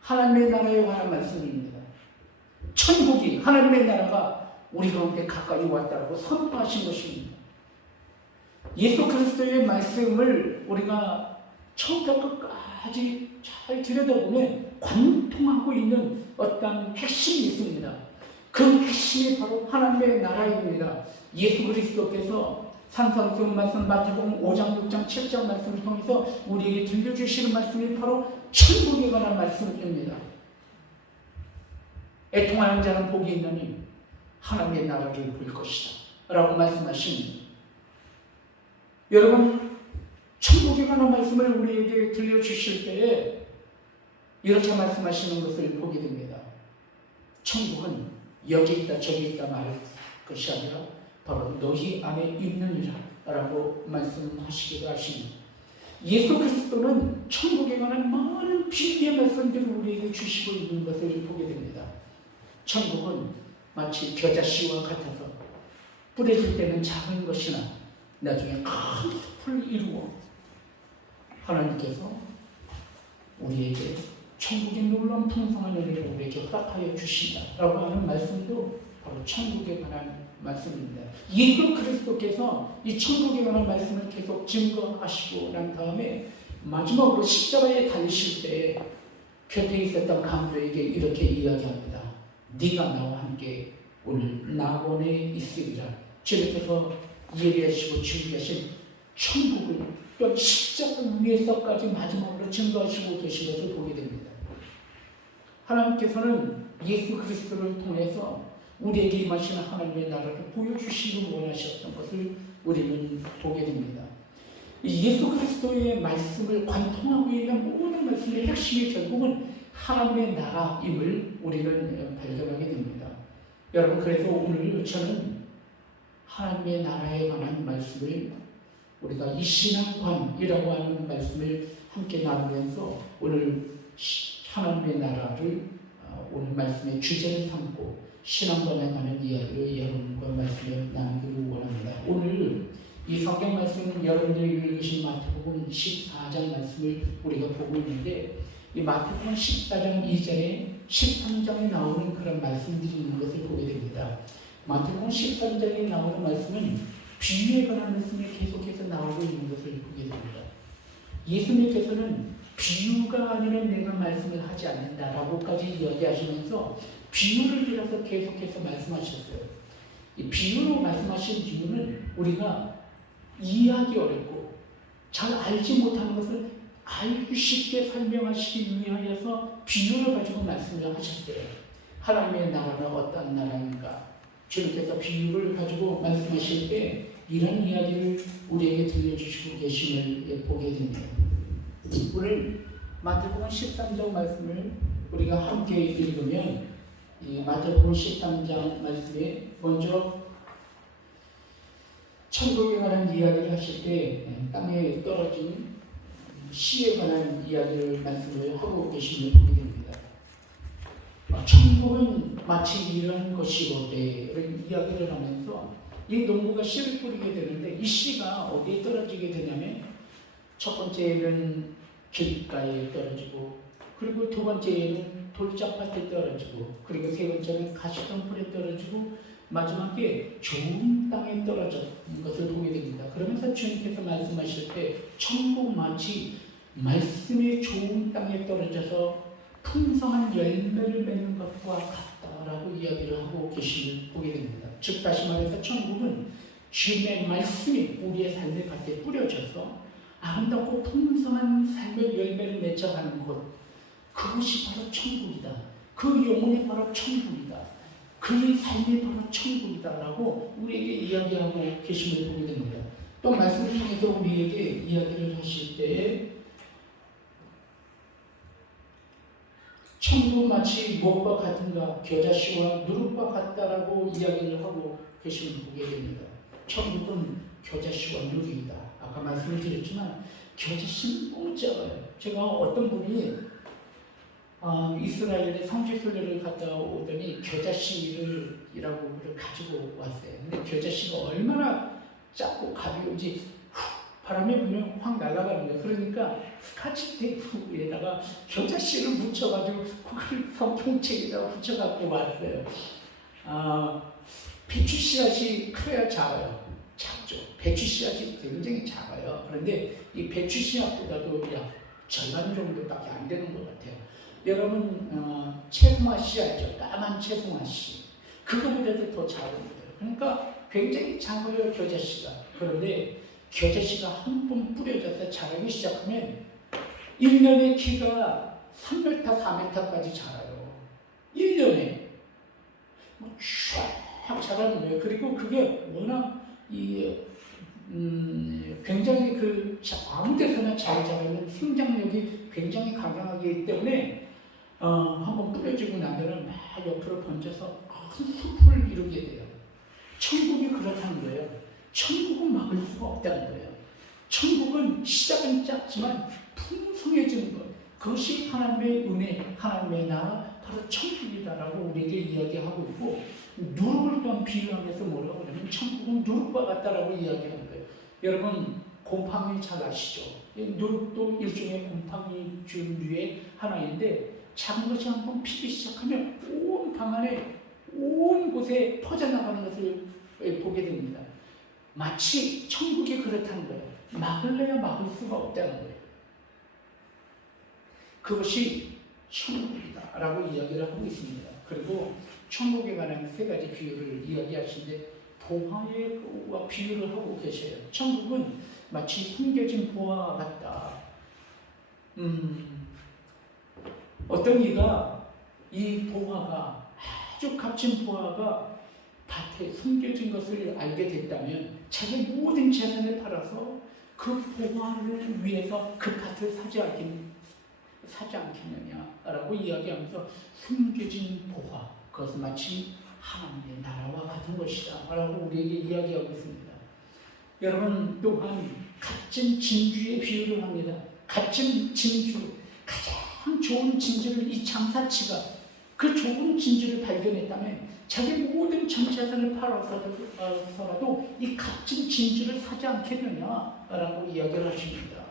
하나님의 나라에 관한 말씀입니다. 천국이, 하나님의 나라가 우리 가운데 가까이 왔다고 선포하신 것입니다. 예수 그리스도의 말씀을 우리가 처음부터 끝까지 잘 들여다보면 관통하고 있는 어떤 핵심이 있습니다. 그 핵심이 바로 하나님의 나라입니다. 예수 그리스도께서 산상수훈 말씀, 마태복음 5장, 6장, 7장 말씀을 통해서 우리에게 들려주시는 말씀이 바로 천국에 관한 말씀입니다. 애통하는 자는 복이 있나니 하나님의 나라를 볼 것이다 라고 말씀하십니다. 여러분, 천국에 관한 말씀을 우리에게 들려주실 때에 이렇게 말씀하시는 것을 보게 됩니다. 천국은 여기 있다 저기 있다 말할 것이 아니라 바로 너희 안에 있느니라 라고 말씀하시기도 하십니다. 예수 그리스도는 천국에 관한 많은 비밀의 말씀들을 우리에게 주시고 있는 것을 보게 됩니다. 천국은 마치 겨자씨와 같아서 뿌려질 때는 작은 것이나 나중에 큰 숲을 이루어 하나님께서 우리에게 천국의 놀라운 풍성한 은혜를 우리에게 허락하여 주신다라고 하는 말씀도 바로 천국에 관한 말씀입니다. 예수 그리스도께서 이 천국에 관한 말씀을 계속 증거하시고 난 다음에 마지막으로 십자가에 달리실 때 곁에 있었던 강도에게 이렇게 이야기합니다. 네가 나와 함께 오늘 낙원에 있으리라. 주님께서 예리하시고 준비하신 천국을 또 십자가 위에서까지 마지막으로 증거하시고 계신 것을 보게 됩니다. 하나님께서는 예수 그리스도를 통해서 우리에게 임하시는 하나님의 나라를 보여주시기 원하셨던 것을 우리는 보게 됩니다. 예수 그리스도의 말씀을 관통하고 있는 모든 말씀의 핵심이 결국은 하나님의 나라임을 우리는 발견하게 됩니다. 여러분, 그래서 오늘 저는 하나님의 나라에 관한 말씀을 우리가 이 신앙관이라고 하는 말씀을 함께 나누면서 오늘 하나님의 나라를 오늘 말씀의 주제를 삼고 신앙관에 관한 이야기를 여러분과 말씀을 나누기를 원합니다. 오늘 이 성경 말씀은 여러분들이 읽으신 마태복음 14장 말씀을 우리가 보고 있는데 이 마태복음 14장 2절에 13장에 나오는 그런 말씀들이 있는 것을 보게 됩니다. 마태복음 13장에 나오는 말씀은 비유에 관한 말씀이 계속해서 나오고 있는 것을 보게 됩니다. 예수님께서는 비유가 아니면 내가 말씀을 하지 않는다라고까지 이야기하시면서 비유를 들어서 계속해서 말씀하셨어요. 이 비유로 말씀하신 이유는 우리가 이해하기 어렵고 잘 알지 못하는 것을 알기 쉽게 설명하시기 위하여서 비유를 가지고 말씀을 하셨어요. 하나님의 나라는 어떤 나라인가? 주님께서 비유를 가지고 말씀하실 때 이런 이야기를 우리에게 들려주시고 계심을 보게 됩니다. 오늘 마태복음 13장 말씀을 우리가 함께 읽으면 이 마태복음 13장 말씀에 먼저 천국에 관한 이야기를 하실 때 땅에 떨어진 씨에 관한 이야기를 말씀을 하고 계심을 보게 됩니다. 천국은 마치 이런 것이로되 이런 이야기를 하면서 이 농부가 씨를 뿌리게 되는데 이 씨가 어디에 떨어지게 되냐면 첫 번째는 길가에 떨어지고 그리고 두 번째는 돌짝밭에 떨어지고 그리고 세 번째는 가시덤불에 떨어지고 마지막에 좋은 땅에 떨어진 것을 보게 됩니다. 그러면서 주님께서 말씀하실 때 천국 마치 말씀의 좋은 땅에 떨어져서 풍성한 열매를 맺는 것과 같다라고 이야기를 하고 계심을 보게 됩니다. 즉 다시 말해서 천국은 주님의 말씀이 우리의 삶의 밭에 뿌려져서 아름답고 풍성한 삶의 열매를 맺어가는 곳, 그것이 바로 천국이다. 그 영혼이 바로 천국이다. 그의 삶이 바로 천국이다라고 우리에게 이야기하고 계심을 보게 됩니다. 또 말씀을 통해서 우리에게 이야기를 하실 때에 천국은 마치 무엇과 같은가? 겨자씨와 누룩과 같다라고 이야기를 하고 계심을 보게 됩니다. 천국은 겨자씨와 누룩이다. 아까 말씀을 드렸지만 겨자씨는 너무 작아요. 제가 어떤 분이 이스라엘에 성지순례를 갔다 오더니 겨자씨를 가지고 왔어요. 근데 겨자씨가 얼마나 작고 가벼우지 바람이 불면 확 날아가는 거예요. 그러니까 스카치 테이프에다가 겨자씨를 묻혀가지고 그걸 성경책에다가 붙여갖고 왔어요. 배추 씨앗이 커야 작아요. 작죠. 배추 씨앗이 굉장히 작아요. 그런데 이 배추 씨앗보다도 약 절반 정도밖에 안 되는 것 같아요. 여러분 채송화 씨 알죠? 까만 채송화 씨. 그거보다도 더 작은 거예요. 그러니까 굉장히 작아요, 겨자씨가. 그런데 겨자씨가 한 번 뿌려져서 자라기 시작하면 1년에 키가 3m, 4m까지 자라요. 1년에. 쫙 자라는 거예요. 그리고 그게 워낙 굉장히 아무 데서나 잘 자라는 생장력이 굉장히 강하기 때문에 한번 뿌려지고 나면은 막 옆으로 번져서 큰 숲을 이루게 돼요. 천국이 그렇다는 거예요. 천국은 막을 수가 없다는 거예요. 천국은 시작은 작지만 풍성해지는 것. 그것이 하나님의 은혜, 하나님의 나라, 바로 천국이다라고 우리에게 이야기하고 있고, 누룩을 또한 비유하면서 뭐라고 하냐면 천국은 누룩과 같다라고 이야기하는 거예요. 여러분 곰팡이 잘 아시죠? 누룩도 일종의 곰팡이 균류의 하나인데 작은 것이 한번 피기 시작하면 온 방 안에 온 곳에 퍼져나가는 것을 보게 됩니다. 마치 천국이 그렇다는 거예요. 막을래야 막을 수가 없다는 거예요. 그것이 천국이다라고 이야기를 하고 있습니다. 그리고 천국에 관한 세 가지 비유를 이야기하시는데 보화의 비유를 하고 계셔요. 천국은 마치 숨겨진 보화와 같다. 어떤 이가 이 보화가 아주 값진 보화가 밭에 숨겨진 것을 알게 됐다면 자기 모든 재산을 팔아서 그 보화를 위해서 그 밭을 사지 않겠느냐라고 이야기하면서 숨겨진 보화, 그것은 마치 하나님의 나라와 같은 것이다 라고 우리에게 이야기하고 있습니다. 여러분 또한 값진 진주의 비유를 합니다. 값진 진주, 가장 좋은 진주를 이 장사치가 그 좋은 진주를 발견했다면 자기 모든 전 재산을 팔아서라도 이 값진 진주를 사지 않겠느냐라고 이야기를 하십니다.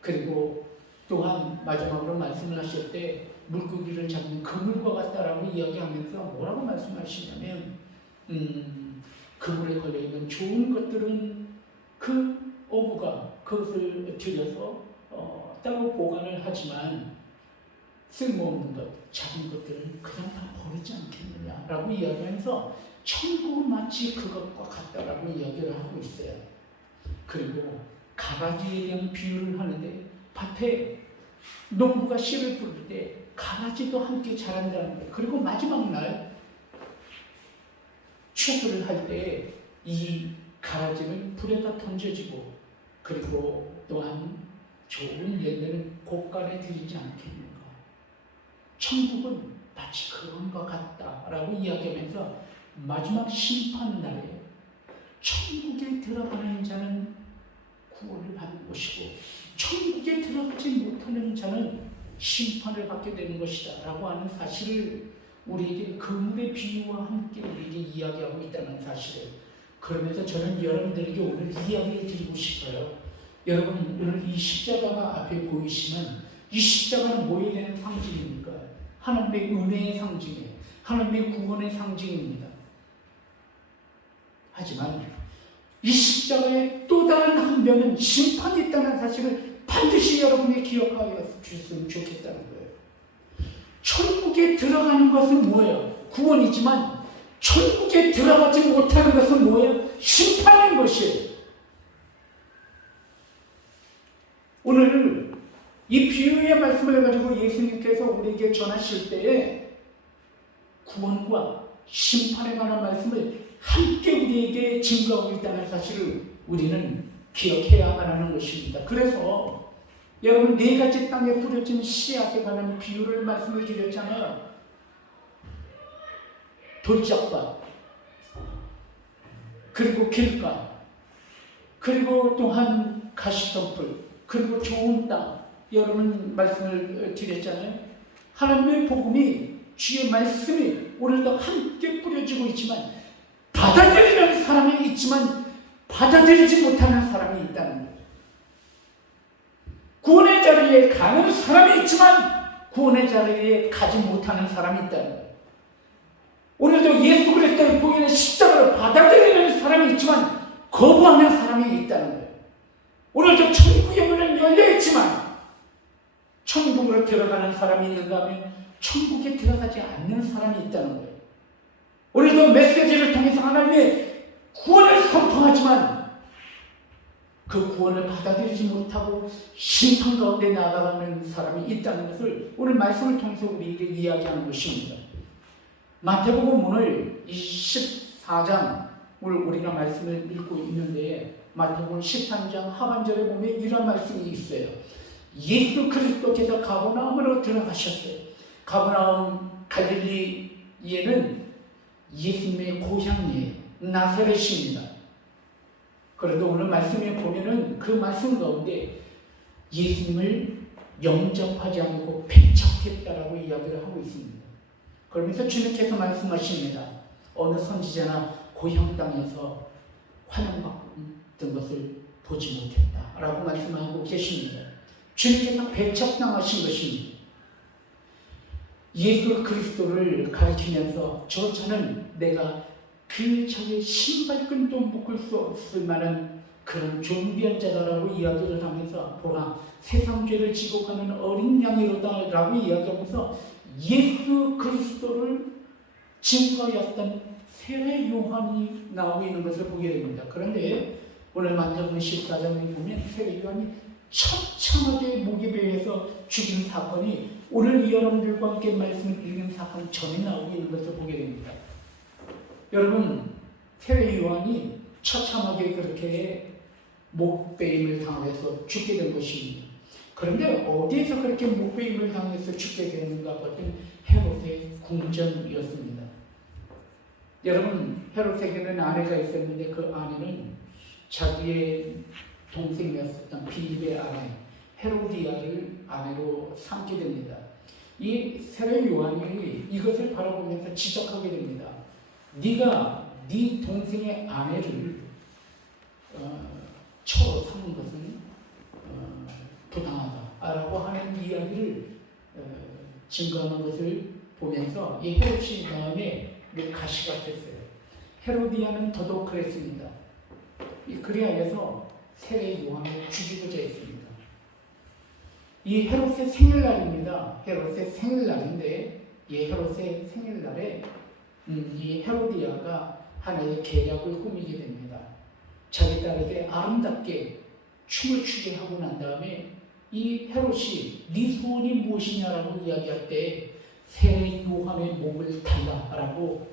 그리고 또한 마지막으로 말씀을 하실 때 물고기를 잡는 그물과 같다라고 이야기하면서 뭐라고 말씀하시냐면 그물에 걸려있는 좋은 것들은 그 어부가 그것을 들여서 따로 보관을 하지만 쓸모없는 것, 작은 것들은 그냥 다 버리지 않겠느냐라고 이야기하면서 천국은 마치 그것과 같다라고 이야기를 하고 있어요. 그리고 가라지에 대한 비유를 하는데 밭에 농부가 씨를 뿌릴 때 가라지도 함께 자란다는 거예요. 그리고 마지막 날 추수를 할 때 이 가라지는 불에다 던져지고 그리고 또한 좋은 열매는 곳간에 들이지 않겠는가. 천국은 마치 그런과 같다라고 이야기하면서 마지막 심판날에 천국에 들어가는 자는 구원을 받는 것이고 천국에 들어가지 못하는 자는 심판을 받게 되는 것이다 라고 하는 사실을 우리에게 그물의 비유와 함께 우리에게 이야기하고 있다는 사실을, 그러면서 저는 여러분들에게 오늘 이야기를 드리고 싶어요. 여러분 오늘 이 십자가가 앞에 보이시면 이 십자가는 뭐에 대한 상징입니까? 하나님의 은혜의 상징이에요. 하나님의 구원의 상징입니다. 하지만 이 십자가의 또 다른 한 면은 심판이 있다는 사실을 반드시 여러분이 기억하여 주셨으면 좋겠다는 거예요. 천국에 들어가는 것은 뭐예요? 구원이지만 천국에 들어가지 못하는 것은 뭐예요? 심판인 것이에요. 오늘 이 비유의 말씀을 가지고 예수님께서 우리에게 전하실 때에 구원과 심판에 관한 말씀을 함께 우리에게 증거하고 있다는 사실을 우리는 기억해야만 하는 것입니다. 그래서 여러분 네 가지 땅에 뿌려진 씨앗에 관한 비유를 말씀을 드렸잖아요. 돌짝밭, 그리고 길가, 그리고 또한 가시덤불, 그리고 좋은 땅, 여러분 말씀을 드렸잖아요. 하나님의 복음이, 주의 말씀이 오늘도 함께 뿌려지고 있지만 받아들이는 사람이 있지만 받아들이지 못하는 사람이 있다는 거예요. 구원의 자리에 가는 사람이 있지만 구원의 자리에 가지 못하는 사람이 있다는 거예요. 오늘도 예수 그리스도의 보이는 십자가를 받아들이는 사람이 있지만 거부하는 사람이 있다는 거예요. 오늘도 천국의 문은 열려있지만 천국으로 들어가는 사람이 있는가 하면 천국에 들어가지 않는 사람이 있다는 거예요. 오늘도 메시지를 통해서 하나님의 구원을 선포하지만 그 구원을 받아들이지 못하고 심판 가운데 나아가는 사람이 있다는 것을 오늘 말씀을 통해서 우리에게 이야기하는 것입니다. 마태복음 오늘 14장 오늘 우리가 말씀을 읽고 있는데 마태복음 13장 하반절에 보면 이런 말씀이 있어요. 예수 그리스도께서 가버나움으로 들어가셨어요. 가버나움 갈릴리에는 예수님의 고향이에요. 나사렛입니다. 그런데 오늘 말씀에 보면은 그 말씀 가운데 예수님을 영접하지 않고 배척했다라고 이야기를 하고 있습니다. 그러면서 주님께서 말씀하십니다. 어느 선지자나 고향 땅에서 환영받던 것을 보지 못했다라고 말씀하고 계십니다. 주님께서 배척당하신 것입니다. 예수 그리스도를 가르치면서 저는 내가 그 자의 신발끈도 묶을 수 없을 만한 그런 존귀한 자라고 이야기를 하면서 보라 세상 죄를 지고 가는 어린 양이로다라고 이야기하면서 예수 그리스도를 증거하였던 세례 요한이 나오고 있는 것을 보게 됩니다. 그런데 오늘 마태복음 14장에 보면 세례 요한이 처참하게 목에 베어서 죽인 사건이 오늘 여러분들과 함께 말씀을 읽는 사건 전에 나오고 있는 것을 보게 됩니다. 여러분, 세례 요한이 처참하게 그렇게 목베임을 당해서 죽게 된 것입니다. 그런데 어디에서 그렇게 목베임을 당해서 죽게 됐는가 봤더니 헤롯의 궁전이었습니다. 여러분, 헤롯에게는 아내가 있었는데 그 아내는 자기의 동생이었었던 빌립의 아내 헤로디아를 아내로 삼게 됩니다. 이 세례 요한이 이것을 바라보면서 지적하게 됩니다. 네가 네 동생의 아내를 처로 삼는 것은 부당하다라고 하는 이야기를 증거하는 것을 보면서 이 헤롯이 마음에 가시가 됐어요. 헤로디아는 더더욱 그랬습니다. 그리하여서 세례 요한을 죽이고자 했습니다. 이 헤롯의 생일날입니다. 헤롯의 생일날인데 이 헤롯의 생일날에 이 헤로디아가 하나의 계략을 꾸미게 됩니다. 자기 딸에게 아름답게 춤을 추게 하고 난 다음에 이 헤롯이 네 소원이 무엇이냐라고 이야기할 때 세례 요한의 목을 달라라고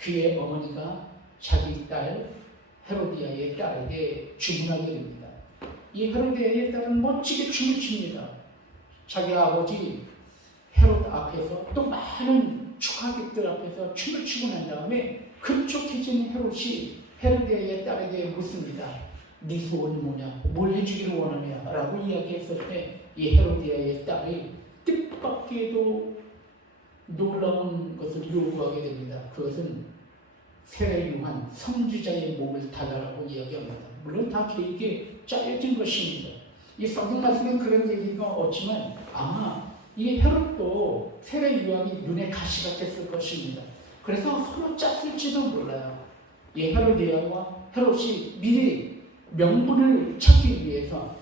그의 어머니가 자기 딸 헤로디아의 딸에게 주문하게 됩니다. 이 헤로디아의 딸은 멋지게 춤을 춥니다. 자기 아버지 헤롯 앞에서 또 많은 축하객들 앞에서 춤을 추고 난 다음에 급족해진 헤롯이 헤로디아의 딸에게 묻습니다. 네 소원이 뭐냐? 뭘 해주기를 원하냐? 라고 이야기했을 때 이 헤로디아의 딸이 뜻밖에도 놀라운 것을 요구하게 됩니다. 그것은 세례 요한 선지자의 목을 달라라고 이야기합니다. 물론 다 계획에 짜여진 것입니다. 이 성경 말씀엔 그런 얘기가 없지만 아마 이 헤롯도 세례 요한이 눈에 가시가 됐을 것입니다. 그래서 서로 짰을지도 몰라요. 이 헤로디아와 헤롯이 미리 명분을 찾기 위해서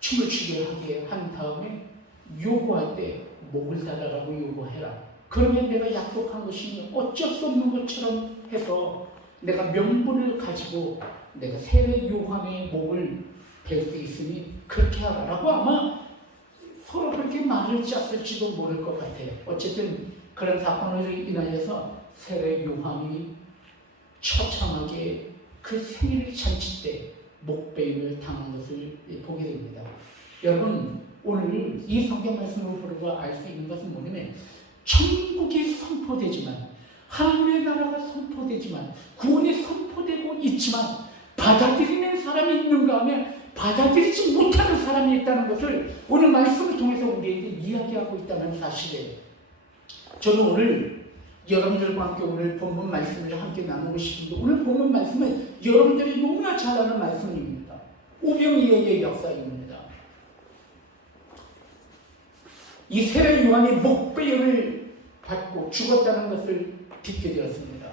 춤을 추게 하게 한 다음에 요구할 때 목을 달라라고 요구해라. 그러면 내가 약속한 것이 어쩔 수 없는 것처럼 해서 내가 명분을 가지고 내가 세례 요한의 목을 벨 수 있으니 그렇게 하라라고 아마 서로 그렇게 말을 짰을지도 모를 것 같아요. 어쨌든 그런 사건으로 인하여서 세례 요한이 처참하게 그 생일 잔치 때 목베임을 당한 것을 보게 됩니다. 여러분, 오늘 이 성경 말씀을 보고 알 수 있는 것은 뭐냐면 천국이 선포되지만 하나님의 나라가 선포되지만 구원이 선포되고 있지만 받아들이는 사람이 있는가 하면 받아들이지 못하는 사람이 있다는 것을 오늘 말씀을 통해서 우리에게 이야기하고 있다는 사실이에요. 저는 오늘 여러분들과 함께 오늘 본문 말씀을 함께 나누고 싶은데, 오늘 본문 말씀은 여러분들이 너무나 잘 아는 말씀입니다. 오병이어의 역사입니다. 이 세례 요한이 목배임을 받고 죽었다는 것을 듣게 되었습니다.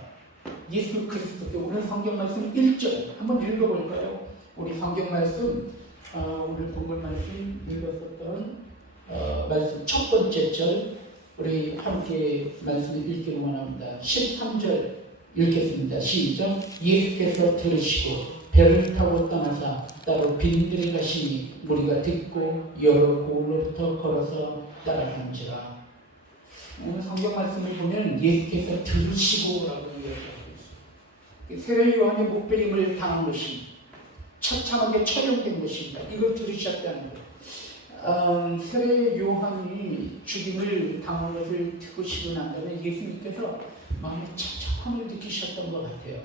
예수 그리스도께 오늘 성경 말씀 1절 한번 읽어볼까요? 우리 성경 말씀, 오늘 본문 말씀 읽었었던 말씀 첫 번째 절, 우리 함께 말씀을 읽기로 원합니다. 13절 읽겠습니다. 시작. 예수께서 들으시고 배를 타고 떠나사 따로 빈들에 가시니 무리가 듣고 여러 고을로부터 걸어서 따라간지라. 오늘 성경 말씀을 보면 예수께서 들으시고라고 이야기하고 있습니다. 세례 요한의 목배임을 당한 것이 처참하게 처형된 것입니다. 이걸 들으셨다는 거예요. 세례 요한이 죽임을 당한 것을 듣고 난 다음에 예수님께서 마음에 찹찹함을 느끼셨던 것 같아요.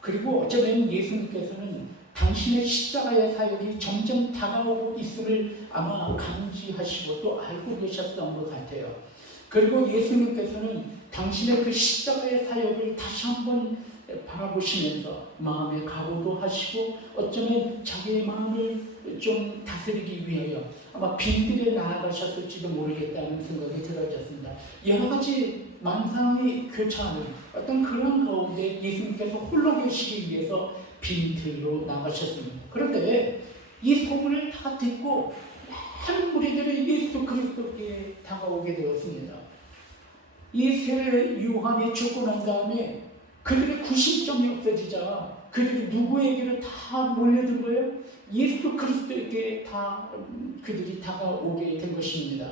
그리고 어쩌면 예수님께서는 당신의 십자가의 사역이 점점 다가오고 있음을 아마 감지하시고 또 알고 계셨던 것 같아요. 그리고 예수님께서는 당신의 그 십자가의 사역을 다시 한번 바라보시면서 마음의 각오도 하시고 어쩌면 자기의 마음을 좀 다스리기 위하여 아마 빈들에 나아가셨을지도 모르겠다는 생각이 들어졌습니다. 여러 가지 망상이 교차하는 어떤 그런 가운데 예수님께서 홀로 계시기 위해서 빈들로 나가셨습니다. 그런데 이 소문을 다 듣고 많은 무리들이 예수 그리스도께 다가오게 되었습니다. 이 세례 요한이 죽고 난 다음에 그들의 구심점이 없어지자 그들이 누구에게로 다 몰려든 거예요? 예수 그리스도에게 다 그들이 다가오게 된 것입니다.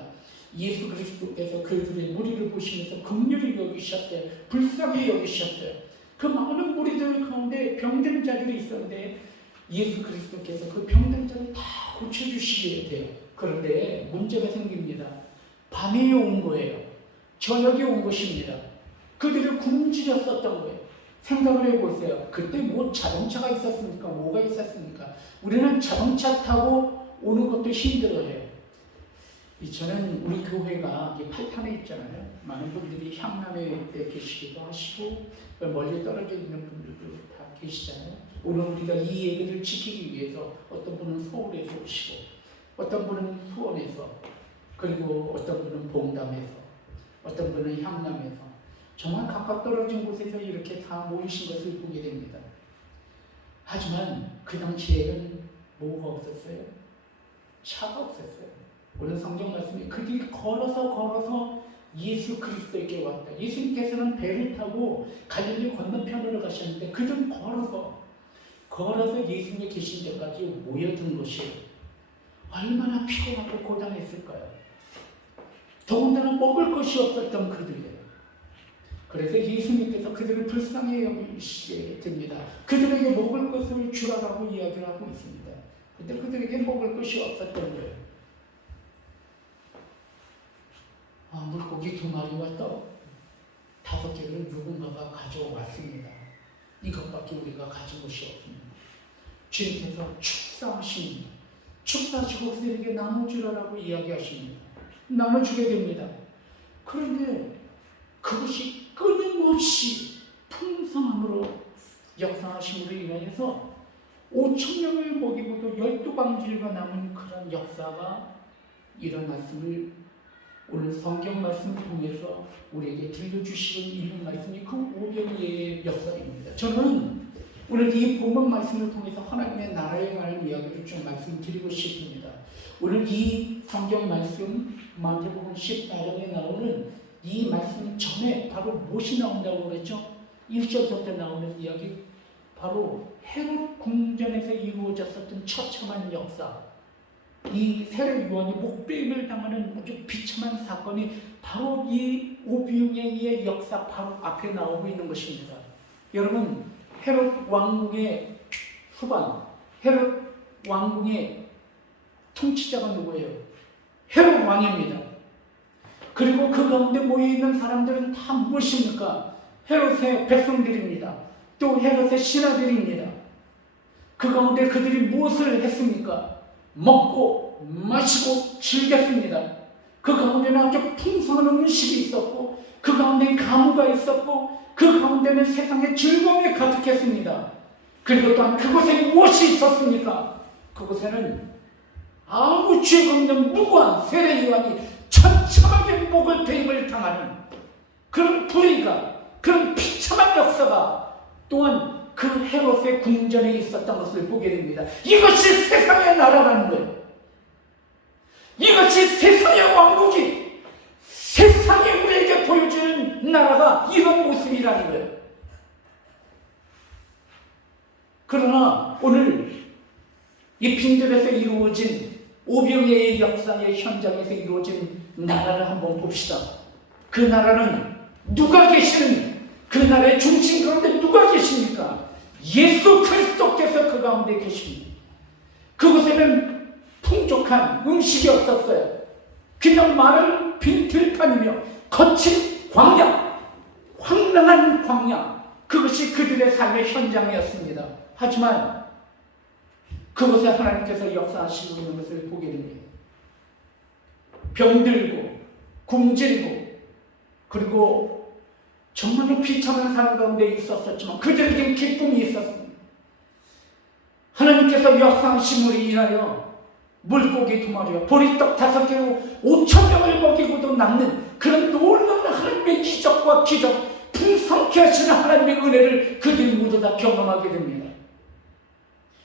예수 그리스도께서 그들의 무리를 보시면서 긍휼히 여기셨어요. 불쌍히 여기셨어요. 그 많은 무리들 가운데 병든 자들이 있었는데 예수 그리스도께서 그 병든 자를 다 고쳐주시게 돼요. 그런데 문제가 생깁니다. 밤에 온 거예요. 저녁에 온 것입니다. 그들을 굶주렸었던 거예요. 생각을 해보세요. 그때 뭐 자동차가 있었습니까? 뭐가 있었습니까? 우리는 자동차 타고 오는 것도 힘들어요. 저는 우리 교회가 8탄에 있잖아요. 많은 분들이 향남에 계시기도 하시고 멀리 떨어져 있는 분들도 다 계시잖아요. 오늘 우리가 이 예배를 지키기 위해서 어떤 분은 서울에서 오시고 어떤 분은 수원에서 그리고 어떤 분은 봉담에서 어떤 분은 향남에서 정말 가깝 떨어진 곳에서 이렇게 다 모이신 것을 보게 됩니다. 하지만 그 당시에는 뭐가 없었어요? 차가 없었어요. 오늘 성경 말씀이 그들이 걸어서 예수 그리스도에게 왔다. 예수님께서는 배를 타고 갈릴리 건너편으로 가셨는데 그들은 걸어서 예수님이 계신 데까지 모여든 것이 얼마나 피곤하고 고단했을까요? 더군다나 먹을 것이 없었던 그들이에요. 그래서 예수님께서 그들을 불쌍히 여기시게 됩니다. 그들에게 먹을 것을 주라고 이야기를 하고 있습니다. 근데 그들에게 먹을 것이 없었던 거예요. 물고기 2마리와 떡 5개를 누군가가 가져왔습니다. 이것밖에 우리가 가진 것이 없습니다. 주님께서 축사하십니다. 축사하시고 그들에게 나눠주라고 이야기하십니다. 나눠주게 됩니다. 그런데 그것이 끊임없이 풍성함으로 역사하심으로 인하여서 5,000명을 먹이고도 12방주리가 남은 그런 역사가 일어났음을 오늘 성경 말씀을 통해서 우리에게 들려주시는 이 말씀이 그 오병이어의 역사입니다. 저는 오늘 이 본문 말씀을 통해서 하나님의 나라에 관한 이야기를 좀 말씀드리고 싶습니다. 오늘 이 성경 말씀 마태복음 14장에 나오는 이 말씀 전에 바로 무엇이 나온다고 그랬죠? 1절부터 나오는 이야기, 바로 헤롯 궁전에서 이루어졌었던 처참한 역사, 이 세례 요한이 목배임을 당하는 아주 비참한 사건이 바로 이 오병이어의 역사 바로 앞에 나오고 있는 것입니다. 여러분, 헤롯 왕궁의 후반, 헤롯 왕궁의 통치자가 누구예요? 헤롯 왕입니다. 그리고 그 가운데 모여있는 사람들은 다 무엇입니까? 헤롯의 백성들입니다. 또 헤롯의 신하들입니다. 그 가운데 그들이 무엇을 했습니까? 먹고 마시고 즐겼습니다. 그 가운데는 아주 풍성한 음식이 있었고 그 가운데 가무가 있었고 그 가운데는 세상의 즐거움이 가득했습니다. 그리고 또한 그곳에 무엇이 있었습니까? 그곳에는 아무 죄가 없는 무고한 세례요한이 처참하게 목을 베임을 당하는 그런 불의가, 그런 비참한 역사가 또한 그 헤롯의 궁전에 있었던 것을 보게 됩니다. 이것이 세상의 나라라는 거예요. 이것이 세상의 왕국이 세상이 우리에게 보여주는 나라가 이런 모습이라는 거예요. 그러나 오늘 이 빈들에서 이루어진 오병이의 역사의 현장에서 이루어진 나라를 한번 봅시다. 그 나라는 누가 계시는, 그 나라의 중심 가운데 누가 계십니까? 예수 그리스도께서 그 가운데 계십니다. 그곳에는 풍족한 음식이 없었어요. 그냥 마른 빈 들판이며 거친 광야, 황량한 광야, 그것이 그들의 삶의 현장이었습니다. 하지만 그곳에 하나님께서 역사하시고 있는 것을 보게 됩니다. 병들고 굶주리고 그리고 정말로 비참한 삶 가운데 있었지만 그들에겐 기쁨이 있었습니다. 하나님께서 역사하심으로 인하여 물고기 2마리와 보리떡 5개로 5,000명을 먹이고도 남는 그런 놀라운 하나님의 이적과 기적, 풍성케 하시는 하나님의 은혜를 그들 모두 다 경험하게 됩니다.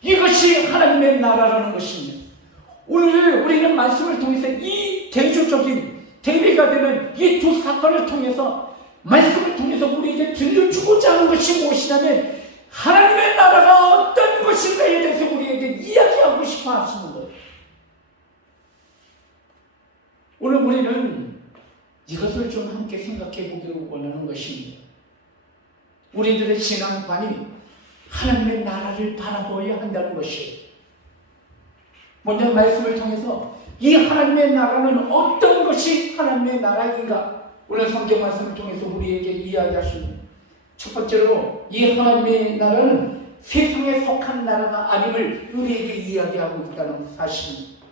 이것이 하나님의 나라라는 것입니다. 오늘 우리는 말씀을 통해서 이 대조적인 대비가 되는 이 두 사건을 통해서 말씀을 통해서 우리에게 들려주고자 하는 것이 무엇이냐면 하나님의 나라가 어떤 것인가에 대해서 우리에게 이야기하고 싶어 하시는 거예요. 오늘 우리는 이것을 좀 함께 생각해 보기를 원하는 것입니다. 우리들의 신앙관이 하나님의 나라를 바라보아야 한다는 것이에요. 먼저 말씀을 통해서 이 하나님의 나라는 어떤 것이 하나님의 나라인가? 오늘 성경 말씀을 통해서 우리에게 이야기하십니다. 첫 번째로 이 하나님의 나라는 세상에 속한 나라가 아님을 우리에게 이야기하고 있다는 사실입니다.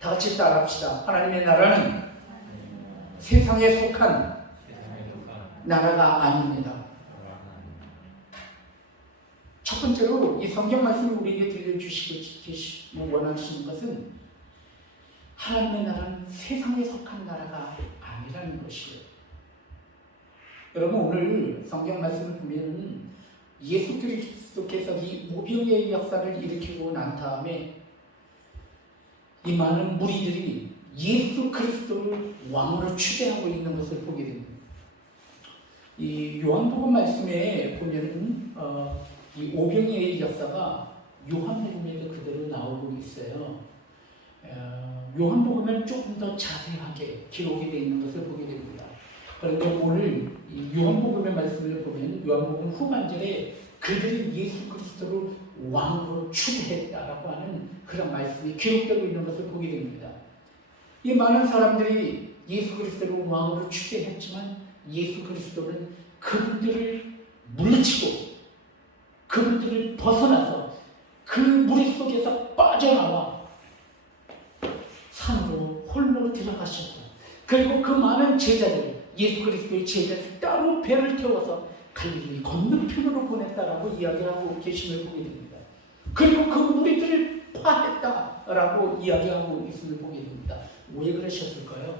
다 같이 따라합시다. 하나님의 나라는 세상에 속한 나라가 아닙니다. 첫 번째로 이 성경 말씀을 우리에게 들려주시고 원하시는 것은 하나님의 나라는 세상에 속한 나라가 아니라는 것이에요. 여러분 오늘 성경 말씀을 보면 예수 그리스도께서 이 오병이의 역사를 일으키고 난 다음에 이 많은 무리들이 예수 그리스도를 왕으로 추대하고 있는 것을 보게 됩니다. 이 요한복음 말씀에 보면은 이 오병이의 역사가 요한복음에도 그대로 나오고 있어요. 요한복음은 조금 더 자세하게 기록이 되어 있는 것을 보게 됩니다. 그런데 오늘 이 요한복음의 말씀을 보면 요한복음 후반절에 그들이 예수 그리스도를 왕으로 추대했다라고 하는 그런 말씀이 기록되고 있는 것을 보게 됩니다. 이 많은 사람들이 예수 그리스도를 왕으로 추대했지만 예수 그리스도는 그분들을 물리치고 그분들을 벗어나서 그 무리 속에서 빠져나와 산으로 홀로 들어가셨고 그리고 그 많은 제자들 예수 그리스도의 제자들 따로 배를 태워서 갈릴리 건너편으로 보냈다라고 이야기하고 계심을 보게 됩니다. 그리고 그 무리들을 파했다라고 이야기하고 있음을 보게 됩니다. 왜 그러셨을까요?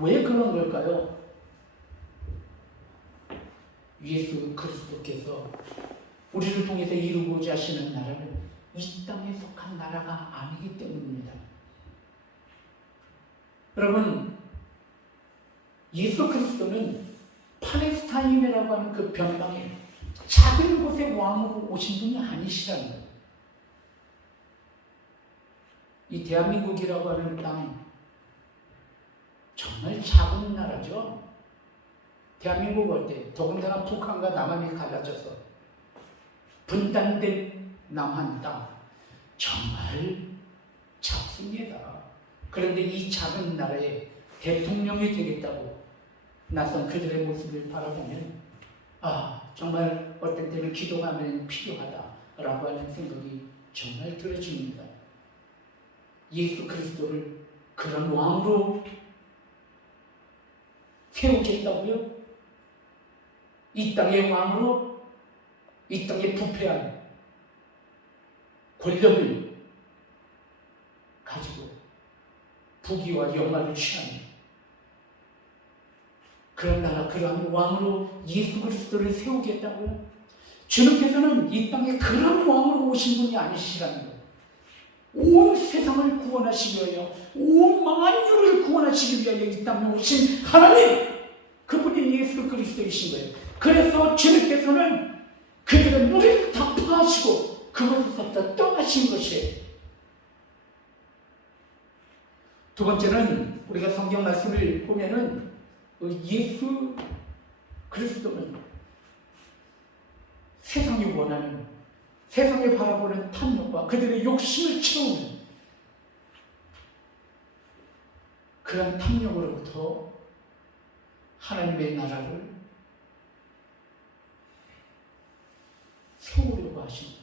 왜 그런 걸까요? 예수 그리스도께서 우리를 통해서 이루고자 하시는 나라는 이 땅에 속한 나라가 아니기 때문입니다. 여러분, 예수 그리스도는 팔레스타인이라고 하는 그 변방에 작은 곳에 왕으로 오신 분이 아니시라는 거예요. 이 대한민국이라고 하는 땅 정말 작은 나라죠. 대한민국 어때? 더군다나 북한과 남한이 갈라져서 분단된 남한 땅 정말 작습니다. 그런데 이 작은 나라에 대통령이 되겠다고 나선 그들의 모습을 바라보면 정말 어떤 때는 기도하면 필요하다라고 하는 생각이 정말 들어집니다. 예수 그리스도를 그런 왕으로 세우겠다고요? 이 땅의 왕으로, 이 땅의 부패한 권력을 가지고 부귀와 영화를 취하는 그런 나라, 그런 왕으로 예수 그리스도를 세우겠다고요? 주님께서는 이 땅에 그런 왕으로 오신 분이 아니시라는 거예요. 온 세상을 구원하시기 위하여, 온 만유를 구원하시기 위하여 이 땅에 오신 하나님, 그분이 예수 그리스도이신 거예요. 그래서 주님께서는 그들의 무리를 다 파하시고 그곳에서 떠나신 것이에요. 두 번째는 우리가 성경 말씀을 보면은 예수 그리스도는 세상이 원하는, 세상을 바라보는 탐욕과 그들의 욕심을 채우는 그런 탐욕으로부터 하나님의 나라를 세우려고 하십니다.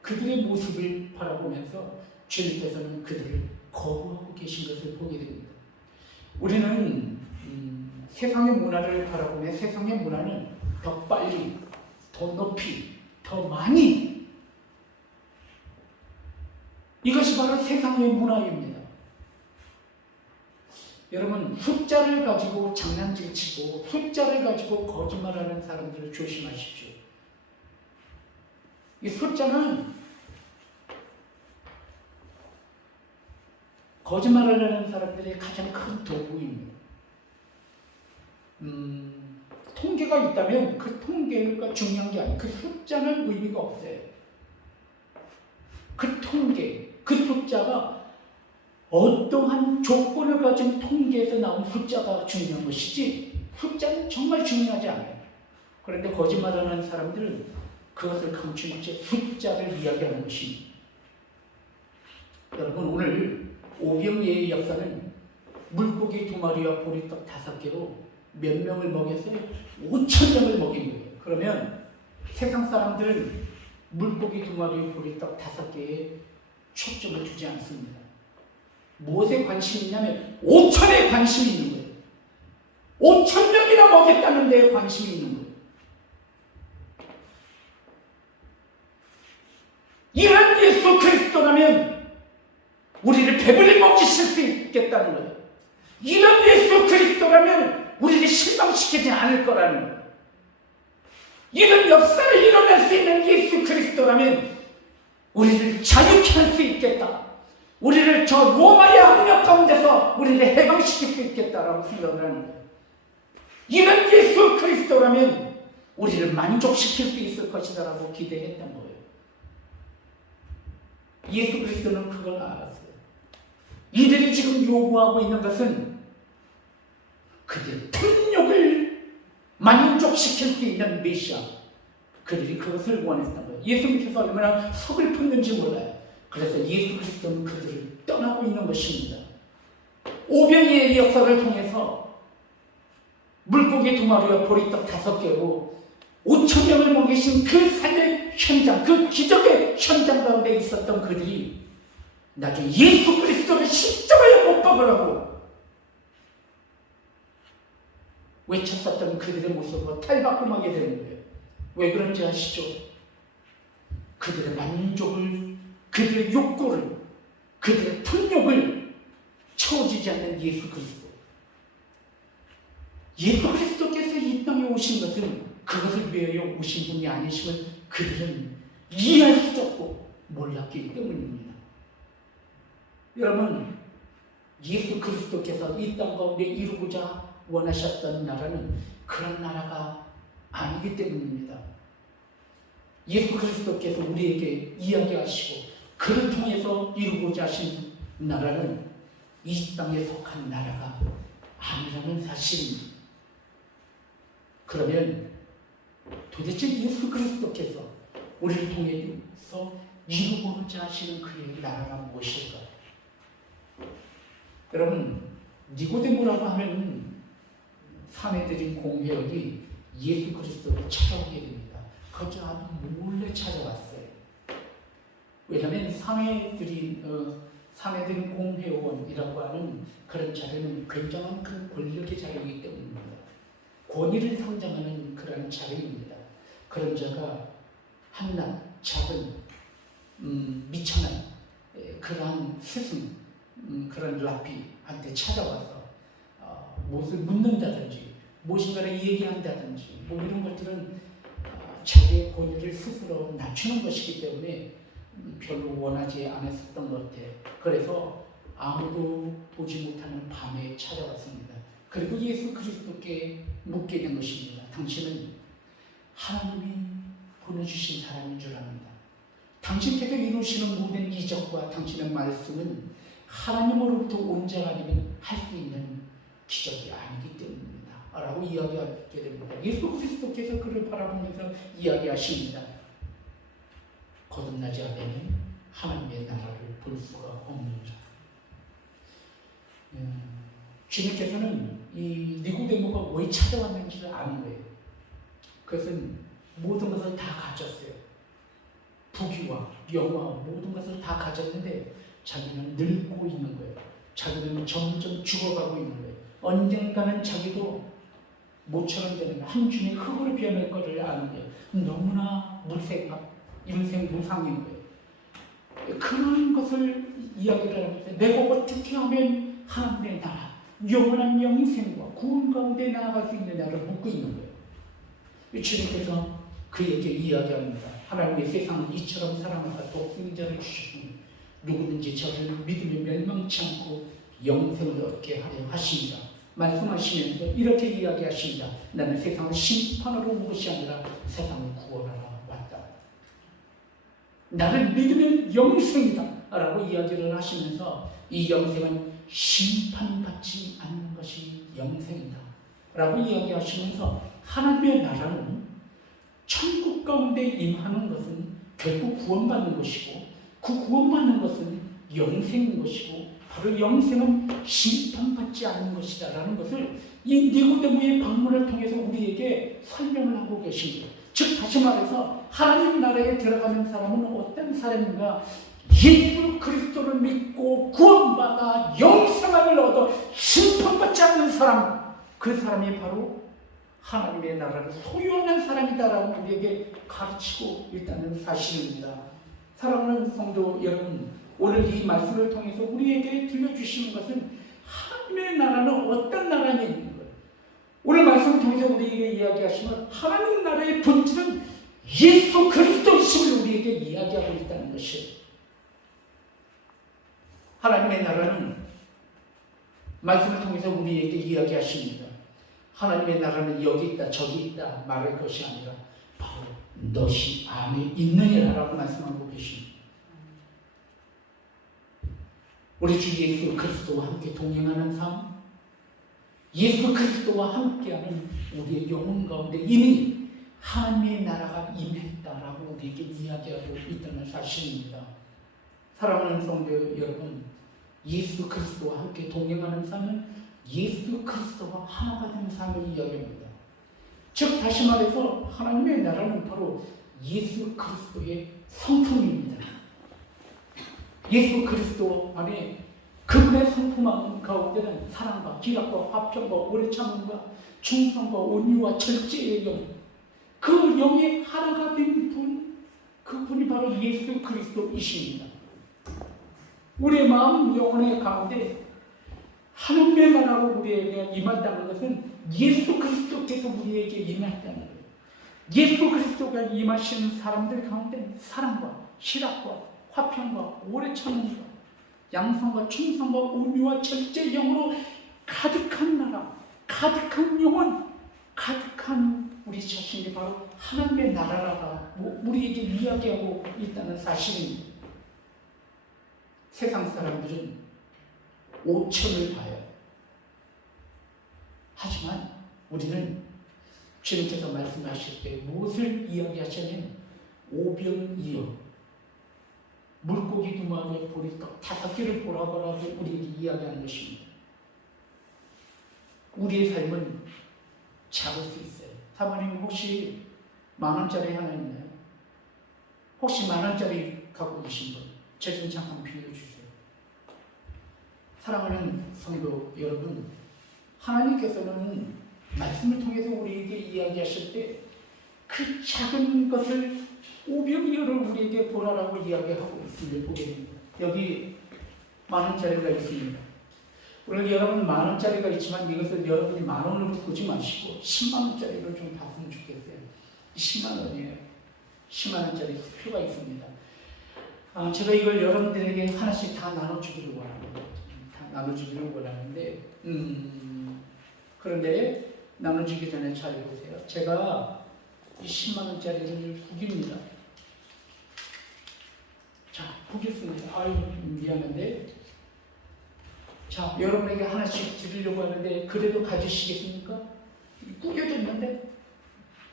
그들의 모습을 바라보면서 주님께서는 그들을 거부하고 계신 것을 보게 됩니다. 우리는 세상의 문화를 바라보며 세상의 문화는 더 빨리, 더 높이, 더 많이, 이것이 바로 세상의 문화입니다. 여러분, 숫자를 가지고 장난질 치고 숫자를 가지고 거짓말하는 사람들을 조심하십시오. 이 숫자는 거짓말을 하는 사람들의 가장 큰 도구입니다. 통계가 있다면 그 통계가 중요한 게 아니에요. 그 숫자는 의미가 없어요. 그 통계, 그 숫자가 어떠한 조건을 가진 통계에서 나온 숫자가 중요한 것이지, 숫자는 정말 중요하지 않아요. 그런데 거짓말하는 사람들은 그것을 감추는 채 숫자를 이야기하는 것입니다. 여러분, 오늘 오병이의 역사는 물고기 2마리와 보리떡 5개로 몇 명을 먹였어요? 5,000명을 먹인 거예요. 그러면 세상 사람들은 물고기 2마리, 보리떡 5개에 초점을 두지 않습니다. 무엇에 관심이 있냐면 5천에 관심이 있는 거예요. 5,000명이나 먹였다는 데에 관심이 있는 거예요. 이런 예수 그리스도라면 우리를 배불리 먹이실 수 있겠다는 거예요. 이런 예수 그리스도라면 우리를 실망시키지 않을 거라는 거예요. 이런 역사를 일어날 수 있는 예수 그리스도라면 우리를 자유케 할 수 있겠다. 우리를 저 로마의 압력 가운데서 우리를 해방시킬 수 있겠다라고 생각을 하는 거예요. 이런 예수 그리스도라면 우리를 만족시킬 수 있을 것이다라고 기대했던 거예요. 예수 그리스도는 그걸 알았어요. 이들이 지금 요구하고 있는 것은 그들의 탐욕을 만족시킬 수 있는 메시아, 그들이 그것을 원했던 거예요. 예수님께서 얼마나 속을 푸는지 몰라요. 그래서 예수 그리스도는 그들을 떠나고 있는 것입니다. 오병이의 역사를 통해서 물고기 2마리와 보리떡 5개로 5,000명을 먹이신 그 삶의 현장, 그 기적의 현장 가운데 있었던 그들이 나중에 예수 그리스도를 십자가에 못 박으라고 외쳤었던 그들의 모습으로 탈바꿈하게 되는 거예요. 왜 그런지 아시죠? 그들의 만족을, 그들의 욕구를, 그들의 탐욕을 채워지지 않는 예수 그리스도. 예수 그리스도께서 이 땅에 오신 것은 그것을 위하여 오신 분이 아니시면 그들은 이해할 수 없고 몰랐기 때문입니다. 여러분, 예수 그리스도께서 이 땅 가운데 이루고자 원하셨던 나라는 그런 나라가 아니기 때문입니다. 예수 그리스도께서 우리에게 이야기하시고 그를 통해서 이루고자 하신 나라는 이 땅에 속한 나라가 아니라는 사실입니다. 그러면 도대체 예수 그리스도께서 우리를 통해서 이루고자 하시는 그의 나라가 무엇일까요? 여러분, 니고데모라고 하는 사내들인 공회원이 예수 그리스도를 찾아오게 됩니다. 거기 아주 몰래 찾아왔어요. 왜냐하면 사내들은 공회원이라고 하는 그런 자리는 굉장한 큰 권력의 자리이기 때문입니다. 권위를 상징하는 그런 자리입니다. 그런 자가 한낱 작은 미천한 그러한 스승, 그런 랍비한테 찾아와서 무엇을 묻는다든지 무엇인가를 얘기한다든지 뭐 이런 것들은 자기의 권위를 스스로 낮추는 것이기 때문에 별로 원하지 않았었던 것 같아요. 그래서 아무도 보지 못하는 밤에 찾아왔습니다. 그리고 예수 그리스도께 묻게 된 것입니다. 당신은 하나님이 보내주신 사람인 줄 압니다. 당신께서 이루시는 모든 이적과 당신의 말씀은 하나님으로부터 온 자가 아니면 할 수 있는 기적이 아니기 때문입니다. 라고 이야기하게 됩니다. 예수 그리스도께서 그를 바라보면서 이야기하십니다. 거듭나지 않으면 하나님의 나라를 볼 수가 없는 자. 주님께서는 이 니고데모가 왜 찾아왔는지를 아는 거예요. 그것은 모든 것을 다 가졌어요. 부귀와 영화 모든 것을 다 가졌는데 자기는 늙고 있는 거예요. 자기는 점점 죽어가고 있는 거예요. 언젠가는 자기도 모처럼 되는 한 줌의 흙으로 변할 것을 아는 거예요. 너무나 인생 무상인 거예요. 그런 것을 이야기를 하면서 내가 어떻게 하면 하나님의 나라, 영원한 영생과 구원 가운데 나아갈 수 있느냐를 묻고 있는 거예요. 주님께서 그에게 이야기합니다. 하나님의 세상을 이처럼 사랑하사 독생자를 주셨으니 누구든지 저를 믿으며 멸망치 않고 영생을 얻게 하려 하십니다. 말씀하시면서 이렇게 이야기하십니다. 나는 세상을 심판하러 온 것이 아니라 세상을 구원하러 왔다. 나를 믿으면 영생이다 라고 이야기를 하시면서 이 영생은 심판받지 않는 것이 영생이다 라고 이야기하시면서 하나님의 나라는 천국 가운데 임하는 것은 결국 구원받는 것이고 그 구원받는 것은 영생인 것이고 바로 영생은 심판받지 않는 것이다 라는 것을 이 니고데모의 방문을 통해서 우리에게 설명을 하고 계십니다. 즉 다시 말해서 하나님 나라에 들어가는 사람은 어떤 사람인가? 예수 그리스도를 믿고 구원받아 영생을 얻어 심판받지 않는 사람, 그 사람이 바로 하나님의 나라를 소유하는 사람이다라고 우리에게 가르치고 있다는 사실입니다. 사랑하는 성도 여러분, 오늘 이 말씀을 통해서 우리에게 들려주시는 것은 하나님의 나라는 어떤 나라냐는 거예요. 오늘 말씀을 통해서 우리에게 이야기하시면 하나님 나라의 본질은 예수 그리스도이심을 우리에게 이야기하고 있다는 것이에요. 하나님의 나라는 말씀을 통해서 우리에게 이야기하십니다. 하나님의 나라는 여기 있다 저기 있다 말할 것이 아니라 바로 너희 안에 있느니라라고 말씀하고 계십니다. 우리 주 예수 그리스도와 함께 동행하는 삶, 예수 그리스도와 함께하는 우리의 영혼 가운데 이미 하나님의 나라가 임했다라고 우리에게 이야기하고 있다는 사실입니다. 사랑하는 성도 여러분, 예수 그리스도와 함께 동행하는 삶은 예수 그리스도와 하나가 되는 삶을 이야기합니다. 즉 다시 말해서 하나님의 나라는 바로 예수 그리스도의 성품입니다. 예수 그리스도 안에 그분의 성품 가운데는 사랑과 기락과 화평과 오래 참음과 충성과 온유와 절제의 영, 그 영의 하나가 된 분, 그분이 바로 예수 그리스도이십니다. 우리의 마음 영혼의 가운데 하나님의 나라가 우리에게 임한다는 것은 예수 그리스도께서 우리에게 임했다는 거예요. 예수 그리스도가 임하시는 사람들 가운데 사랑과 희락과 화평과 오래 참음과 양성과 충성과 온유와 절제 영으로 가득한 나라, 가득한 영혼, 가득한 우리 자신이 바로 하나님의 나라라가 우리에게 이야기하고 있다는 사실입니다. 세상 사람들은 5천을 봐요. 하지만 우리는 주님께서 말씀하실 때 무엇을 이야기하시냐면 오병이어, 물고기 2마리에 보리떡 5개를 보라고 우리에게 이야기하는 것입니다. 우리의 삶은 작을 수 있어요. 사모님 혹시 10,000원짜리 하나 있나요? 혹시 10,000원짜리 갖고 계신 분? 저 좀 잠깐 빌려주세요. 사랑하는 성도 여러분, 하나님께서는 말씀을 통해서 우리에게 이야기하실 때 그 작은 것을 오병이어를 우리에게 보라라고 이야기하고 있음을 보게 됩니다. 여기 10,000원짜리가 있습니다. 오늘 여러분 10,000원짜리가 있지만 이것을 여러분이 10,000원으로 보지 마시고 100,000원짜리를 좀 봤으면 좋겠어요. 100,000원이에요. 100,000원짜리 수표가 있습니다. 제가 이걸 여러분들에게 하나씩 다 나눠주기를 원합니다. 다 나눠주기를 원하는데 그런데 나눠주기 전에 잘 보세요. 제가 이 100,000원짜리를 구깁니다. 자, 구겼습니다. 아유, 미안한데. 자, 여러분에게 하나씩 드리려고 하는데 그래도 가지시겠습니까?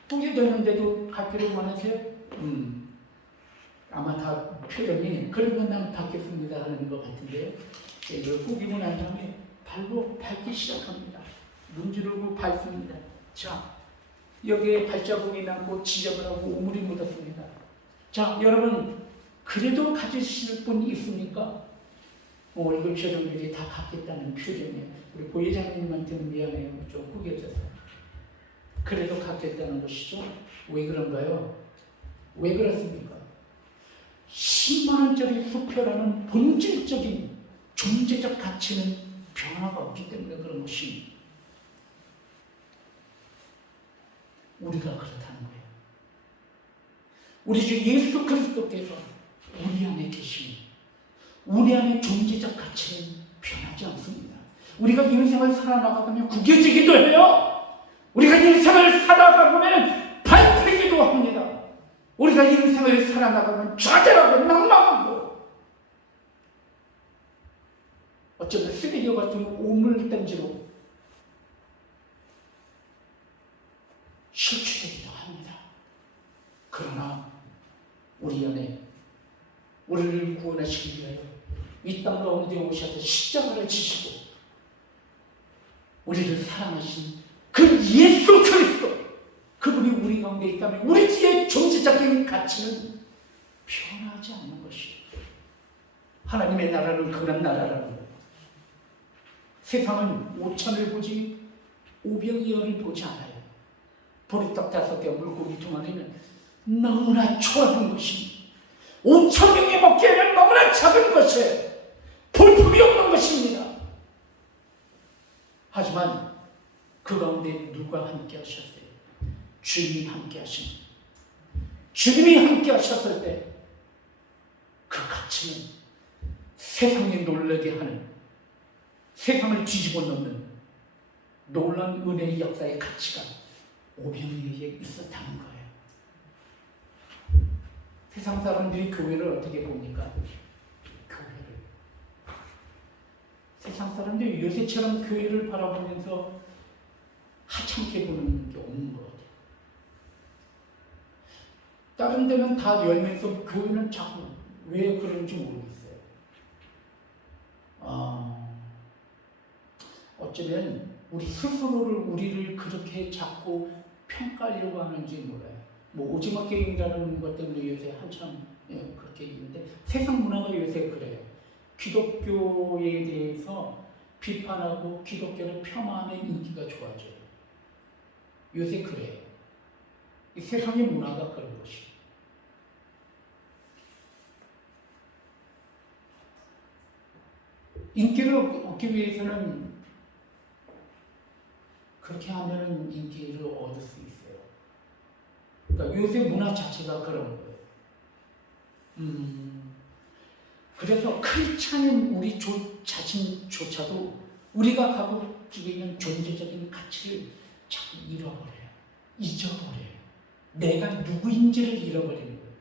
구겨졌는데도 갖기로 원하세요? 아마 다 표정이 그러면 난 받겠습니다 하는 것 같은데요. 이걸 구기고 난 다음에 발로 밟기 시작합니다. 문지르고 밟습니다. 자, 여기에 발자국이 남고 지저분하고 오물이 묻었습니다. 자, 여러분 그래도 가지실 분 있습니까? 이거 표정들이 다 갖겠다는 표정이에요. 우리 고회장님한테는 미안해요. 좀 구겨져서. 그래도 갖겠다는 것이죠. 왜 그런가요? 왜 그렇습니까? 100,000원짜리 수표라는 본질적인 존재적 가치는 변화가 없기 때문에 그런 것입니다. 우리가 그렇다는 거예요. 우리 주 예수 그리스도께서 우리 안에 계십니다. 우리 안에 존재적 가치는 변하지 않습니다. 우리가 인생을 살아나가면 구겨지기도 해요. 우리가 인생을 살아가보면 밟히기도 합니다. 우리가 인생을 살아나가면 좌절하고 낭망하고 어쩌면 쓰레기 같은 오물단지로 실추되기도 합니다. 그러나 우리 안에 우리를 구원하시기 위하여 이 땅 가운데 오셔서 십자가를 지시고 우리를 사랑하신 그 예수 그리스도, 그분이 우리 가운데 있다면 우리의 존재적인 가치는 변하지 않는 것이에요. 하나님의 나라는 그런 나라라는 거예요. 세상은 5천을 보지 오병이어를 보지 않아요. 보리떡 5개, 물고기 2마리는 너무나 초라한 것입니다. 5,000명이 먹기에는 너무나 작은 것이에요. 볼품이 없는 것입니다. 하지만 그 가운데 누가 함께 하셨어요? 주님이 함께 하십니다. 주님이 함께 하셨을 때 그 가치는 세상에 놀라게 하는, 세상을 뒤집어 놓는 놀라운 은혜의 역사의 가치가 오병이어에 있었다는 거예요. 세상 사람들이 교회를 어떻게 봅니까? 교회를. 세상 사람들이 요새처럼 교회를 바라보면서 하찮게 보는 게 없는 것 같아요. 다른 데는 다 열면서 교회는 자꾸 왜 그런지 모르겠어요. 어쩌면 우리 스스로를 우리를 그렇게 자꾸 평가하려고 하는지 몰라요. 뭐 오징어 게임이라는 것 때문에 요새 한참 그렇게 있는데 세상 문화가 요새 그래요. 기독교에 대해서 비판하고 기독교를 폄하하는 인기가 좋아져요. 요새 그래요. 이 세상의 문화가 그런 것이에요. 인기를 얻기 위해서는 그렇게 하면 인기를 얻을 수 있어요. 그러니까 요새 문화 자체가 그런 거예요. 그래서 크리스찬인 우리 자신조차도 우리가 가지고 있는 존재적인 가치를 자꾸 잃어버려요. 잊어버려요. 내가 누구인지를 잃어버리는 거예요.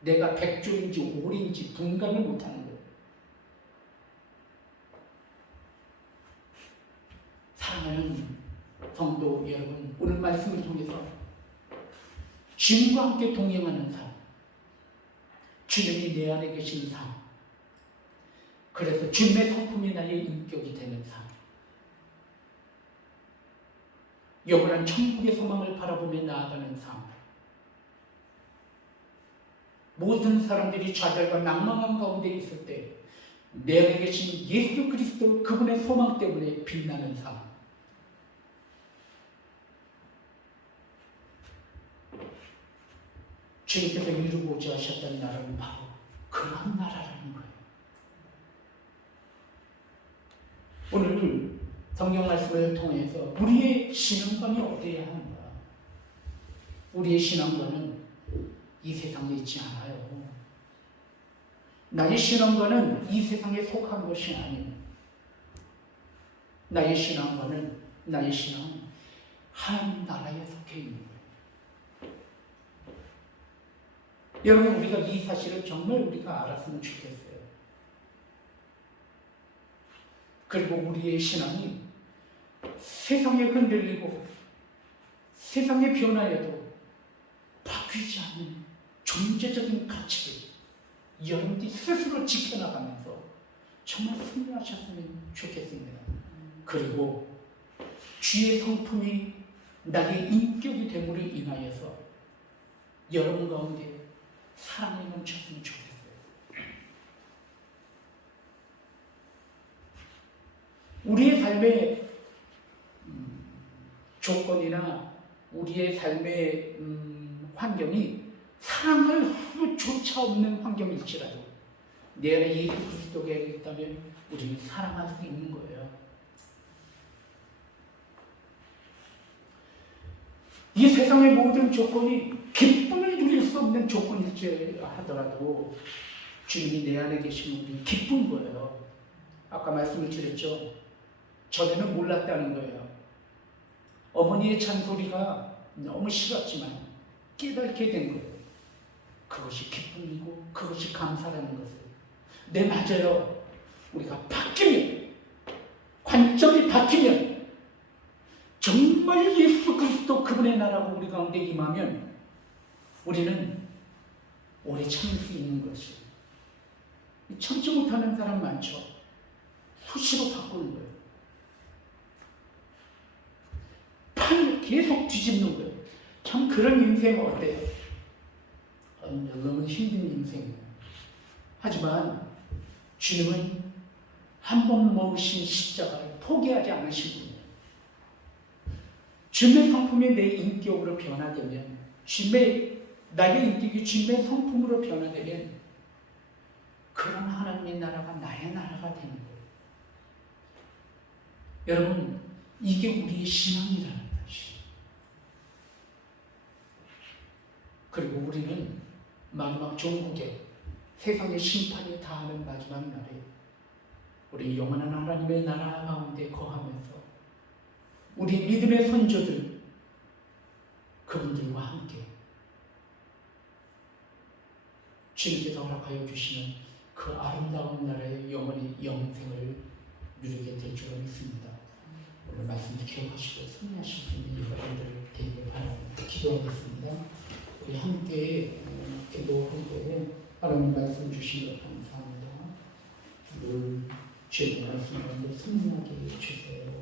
내가 백조인지 오리인지 분간을 못하는 거예요. 사랑하는 성도 여러분, 오늘 말씀을 통해서 주님과 함께 동행하는 삶, 주님이 내 안에 계신 삶, 그래서 주님의 성품이 나의 인격이 되는 삶, 영원한 천국의 소망을 바라보며 나아가는 삶, 모든 사람들이 좌절과 낭망한 가운데 있을 때 내 안에 계신 예수 그리스도 그분의 소망 때문에 빛나는 삶. 주님께서 이루고자 하셨던 나라는 바로 그런 나라라는 거예요. 오늘 성경 말씀을 통해서 우리의 신앙관이 어디야 하는가? 우리의 신앙관은 이 세상에 있지 않아요. 나의 신앙관은 이 세상에 속한 것이 아니에요. 나의 신앙은 하나님 나라에 속해 있는 거예요. 여러분, 우리가 이 사실을 정말 우리가 알았으면 좋겠어요. 그리고 우리의 신앙이 세상에 흔들리고 세상에 변하여도 바뀌지 않는 존재적인 가치를 여러분들이 스스로 지켜나가면서 정말 승리하셨으면 좋겠습니다. 그리고 주의 성품이 나의 인격이 됨으로 인하여서 여러분 가운데 사랑이 넘쳤으면 좋겠어요. 우리의 삶의 조건이나 우리의 삶의 환경이 사랑할 수조차 없는 환경일지라도 내 안에 예수 그리스도가 있다면 우리는 사랑할 수 있는 거예요. 이 세상의 모든 조건이 기쁨을 누릴 수 없는 조건일지 하더라도 주님이 내 안에 계시면 우리 기쁜 거예요. 아까 말씀을 드렸죠. 전에는 몰랐다는 거예요. 어머니의 잔소리가 너무 싫었지만 깨닫게 된 거예요. 그것이 기쁨이고 그것이 감사라는 것을. 네, 맞아요. 우리가 바뀌면, 관점이 바뀌면, 정말 예수 그리스도 그분의 나라가 우리 가운데 임하면 우리는 오래 참을 수 있는 것이. 참지 못하는 사람 많죠. 수시로 바꾸는 거예요. 판을 계속 뒤집는 거예요. 참 그런 인생 어때요? 너무 힘든 인생이에요. 하지만 주님은 한 번 먹으신 십자가를 포기하지 않으신 분이에요. 주님의 성품이 내 인격으로 변화되면, 나의 인격이 주님의 성품으로 변화되면 그런 하나님의 나라가 나의 나라가 되는 거예요. 여러분, 이게 우리의 신앙이라는 것이. 그리고 우리는 마지막 종국에 세상의 심판이 다하는 마지막 날에 우리 영원한 하나님의 나라 가운데 거하면서 우리 믿음의 선조들 그분들과 함께 주님께서 허락하여 주시는 그 아름다운 나라의 영원히 영생을 누리게 될 줄 믿습니다. 오늘 말씀을 기억하시고 승리하실 수 있는 여러분들 되기를 바랍니다. 기도하겠습니다. 우리 함께 기도할 때 하나님 말씀 주신 것 감사합니다. 늘 주의 말씀을 승리하게 해주세요.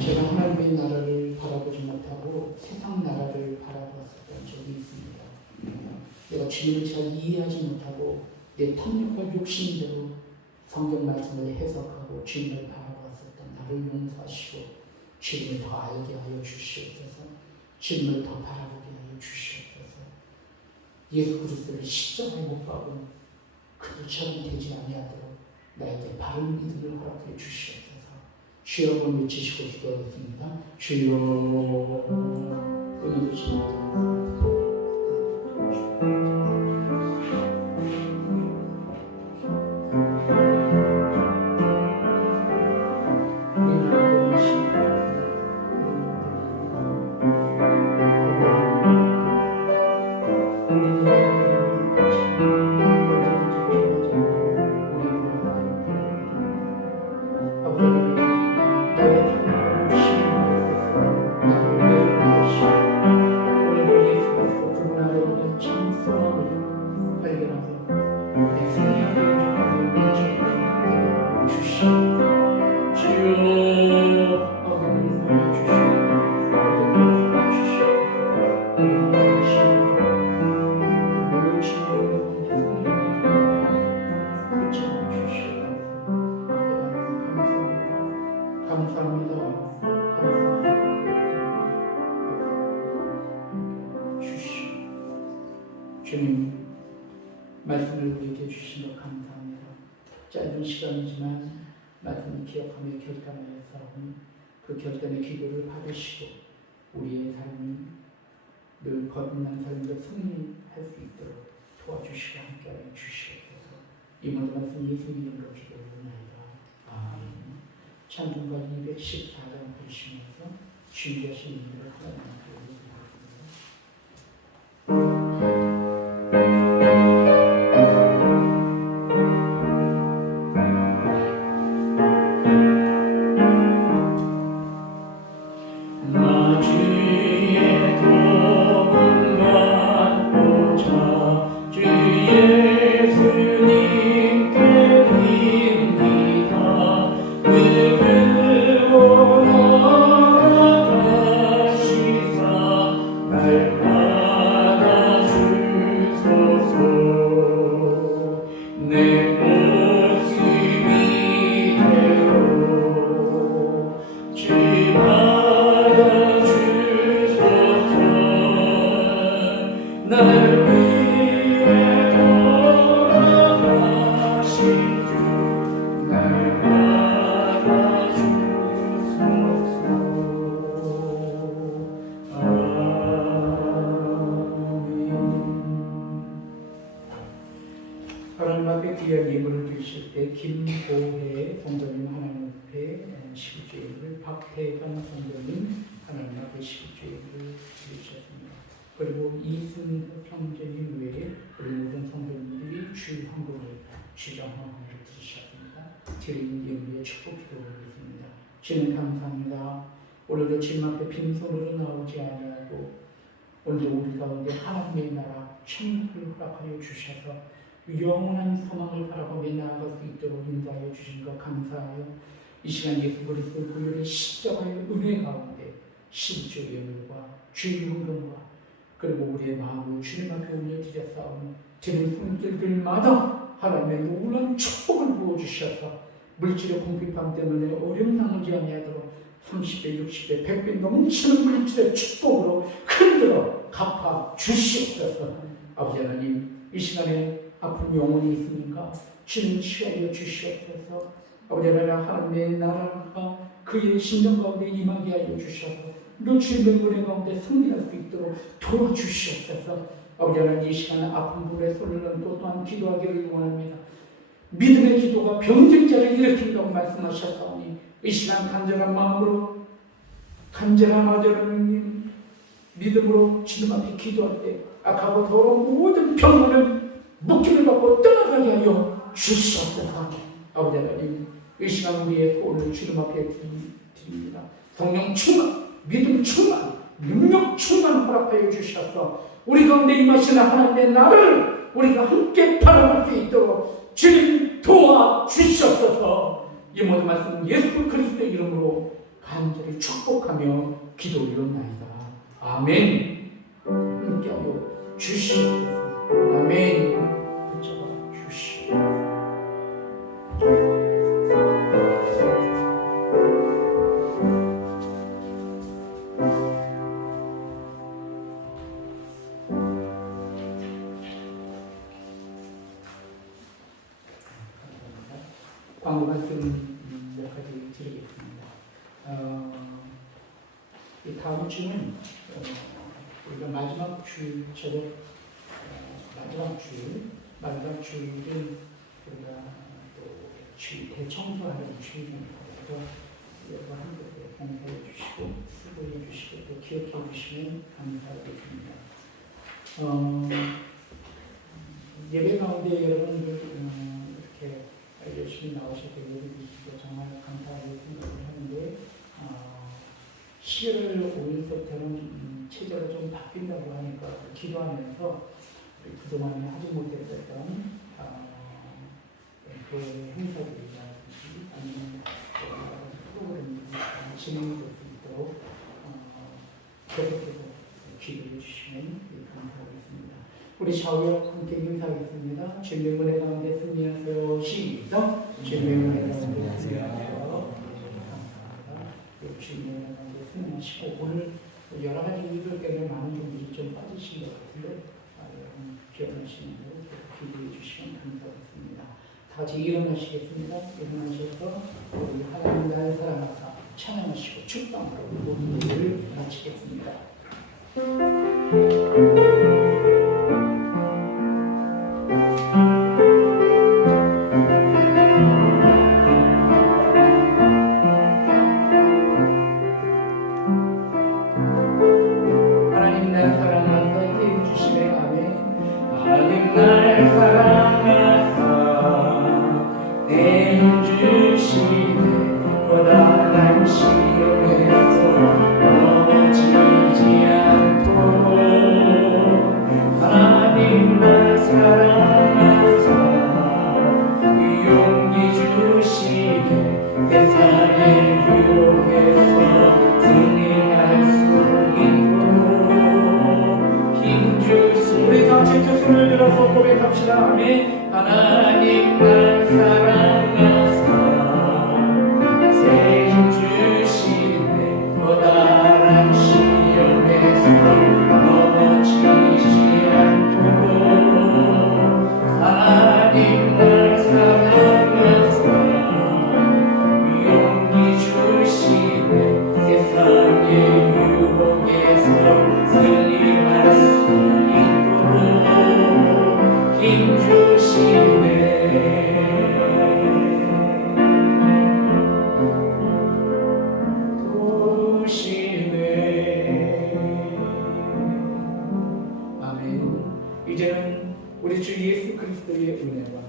제가 하나님의 나라를 바라보지 못하고 세상 나라를 바라보았었던 적이 있습니다. 내가 주님을 잘 이해하지 못하고 내 탐욕과 욕심대로 성경 말씀을 해석하고 주님을 바라보았었던 나를 용서하시고 주님을 더 알게 하여 주시옵소서. 주님을 더 바라보게 하여 주시옵소서. 예수 그리스도를 십자가에 못 박은 그들처럼 되지 아니하도록 나에게 바른 믿음을 허락해 주시옵소서. 주여 한번 외치시고 기도하겠습니다. 주여 오늘 주십니다. 짧은 시간이지만 말씀을 기억하며 결단하여 싸운 그 결단의 기도를 받으시고 우리의 삶이 늘 거듭난 삶으로 승리할 수 있도록 도와주시고 함께하여 주시옵소서. 이 모든 말씀 예수님 이름으로 기도하옵나이다. 아멘. 찬송가 214장 부르시면서 준비하신 일을 하나님께 하나님 앞에 귀한 예물을 드실 때 김보혜 성도님 하나님 앞에 11조예물을, 박태관 성도님 하나님 앞에 11조예물을 드리셨습니다. 그리고 이승섭 형제님 외에 우리 모든 성도님들이 주 헌금을 주정헌금을 드리셨습니다. 드린 예물의 축복 기도드리겠습니다. 주님 감사합니다. 오늘도 주님 앞에 빈손으로 나오지 아니하고 오늘도 우리 가운데 하나님의 나라 천국을 허락하여 주셔서 영원한 소망을 바라보며 나아갈 수 있도록 인도하여 주신 것 감사하여 이 시간 예수 그리스도의 보혈의 십자가의 은혜 가운데 11조 예물과 주의 헌금과 그리고 우리의 마음을 주님 앞에 올려드렸사오니 드는 손길들마다 하나님의 놀라운 축복을 부어주셔서 물질의 공핍함 때문에 어려움 당하지 아니하도록 30배, 60배, 100배 넘치는 물질의 축복으로 흔들어 갚아 주시옵소서. 아버지 하나님 이 시간에 아픈 영혼이 있으니까 주님 치유하여 주시옵소서. 아버지 하나님의 나라가 그의 심령 가운데 임하게 하여 주셔서 너 주님의 은혜 가운데 승리할 수 있도록 도와주시옵소서. 아버지 하나님 이 시간에 아픈 분의 손을 얹고 또한 기도하기를 원합니다. 믿음의 기도가 병증자를 일으킨다고 말씀하셨사오니 이 시간 간절한 마음으로 간절한 아들은 믿음으로 주님 앞에 기도할 때 악하고 더러운 모든 병을 묶임을 받고 떠나가게 하여 주시옵소서. 아버지 하나님 이 시간 우리의 손을 주님 앞에 드립니다. 성령 충만, 믿음 충만, 능력 충만 허락하여 주셔서 우리 가운데 임하시는 하나님의 나라를 우리가 함께 바라볼 수 있도록 주님 도와주시옵소서. 이 모든 말씀 예수 그리스도의 이름으로 간절히 축복하며 기도 올려옵나이다. 아멘. 함께하여 주시옵소서. 아멘. 붙잡아 주시옵소서. 광고 말씀 몇 가지 드리겠습니다. 이 다음 주는 우리가 마지막 주 저녁 마지막 주일은 우리가 또 대청소하는 주일입니다. 그래서 여러분 함께 봉사해 주시고 수고해 주시고 또 기억해 주시면 감사하겠습니다. 예배 가운데 여러분들 이렇게 열심히 나오셔서 예배 주시고 정말 감사하게 생각을 하는데 11월 5일부터는 체제가 좀 바뀐다고 하니까 기도하면서 그동안에 하지 못했었던 교회 행사들이라든지 아니면 프로그램들이 진행될 수 있도록 계속해서 기도해 주시면 감사하겠습니다. 우리 좌우역 함께 인사하겠습니다. 주님의 은혜 가운데 승리하세요. 시작. 주님의 은혜 가운데 승리하세요. 감사합니다. 주님의 은혜 가운데 승리하시고 오늘 여러 가지 이들 때문에 많은 분들이 좀 빠지신 것 같은데 여러분 기억하시는 대로 기도해 주시면 감사하겠습니다. 같이 일어나시겠습니다. 일어나셔서 우리 하나님 나의 사랑하사 찬양하시고 축복하고 모든 일을 마치겠습니다. 하나님 날 사랑하사 해 주시네. 아멘. 하나님 날 사랑하사 해 주시네. 고단한 시험에서 넘어지지 않도록 하나님 날 사랑하사 용기 주시네. 세상의 유혹에서 승리할 수 있도록 힘 주시네. 우리 다 같이 두 손을 들어서 고백합시다. 아멘. 하나님 날 사랑하사 생 주시네. 커다란 시험에서 넘어지지 않도록 하나님 날 사랑하사 용기 주시네. 세상의 유혹에서 승리할 수 있도록 힘 주시네. 아멘. 이제는 우리 주 예수 그리스도의 은혜와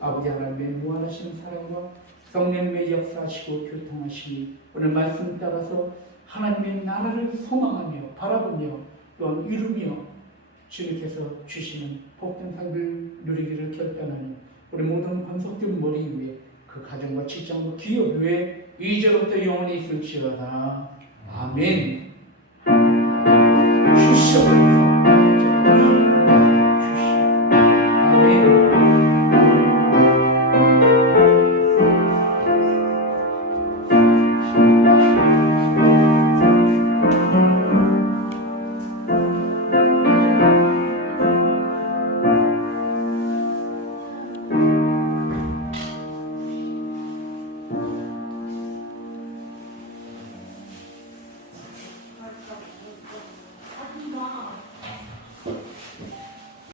아버지 하나님의 무한하신 사랑과 성령님의 역사하시고 교통하심이 오늘 말씀 따라서 하나님의 나라를 소망하며 바라보며 또한 이루며 주님께서 주시는 복된 삶을 누리기를 결단하는 우리 모든 권속된 머리 위에 그 가정과 직장과 기업 위에 이제부터 영원히 있을지어다. 아멘. 주셔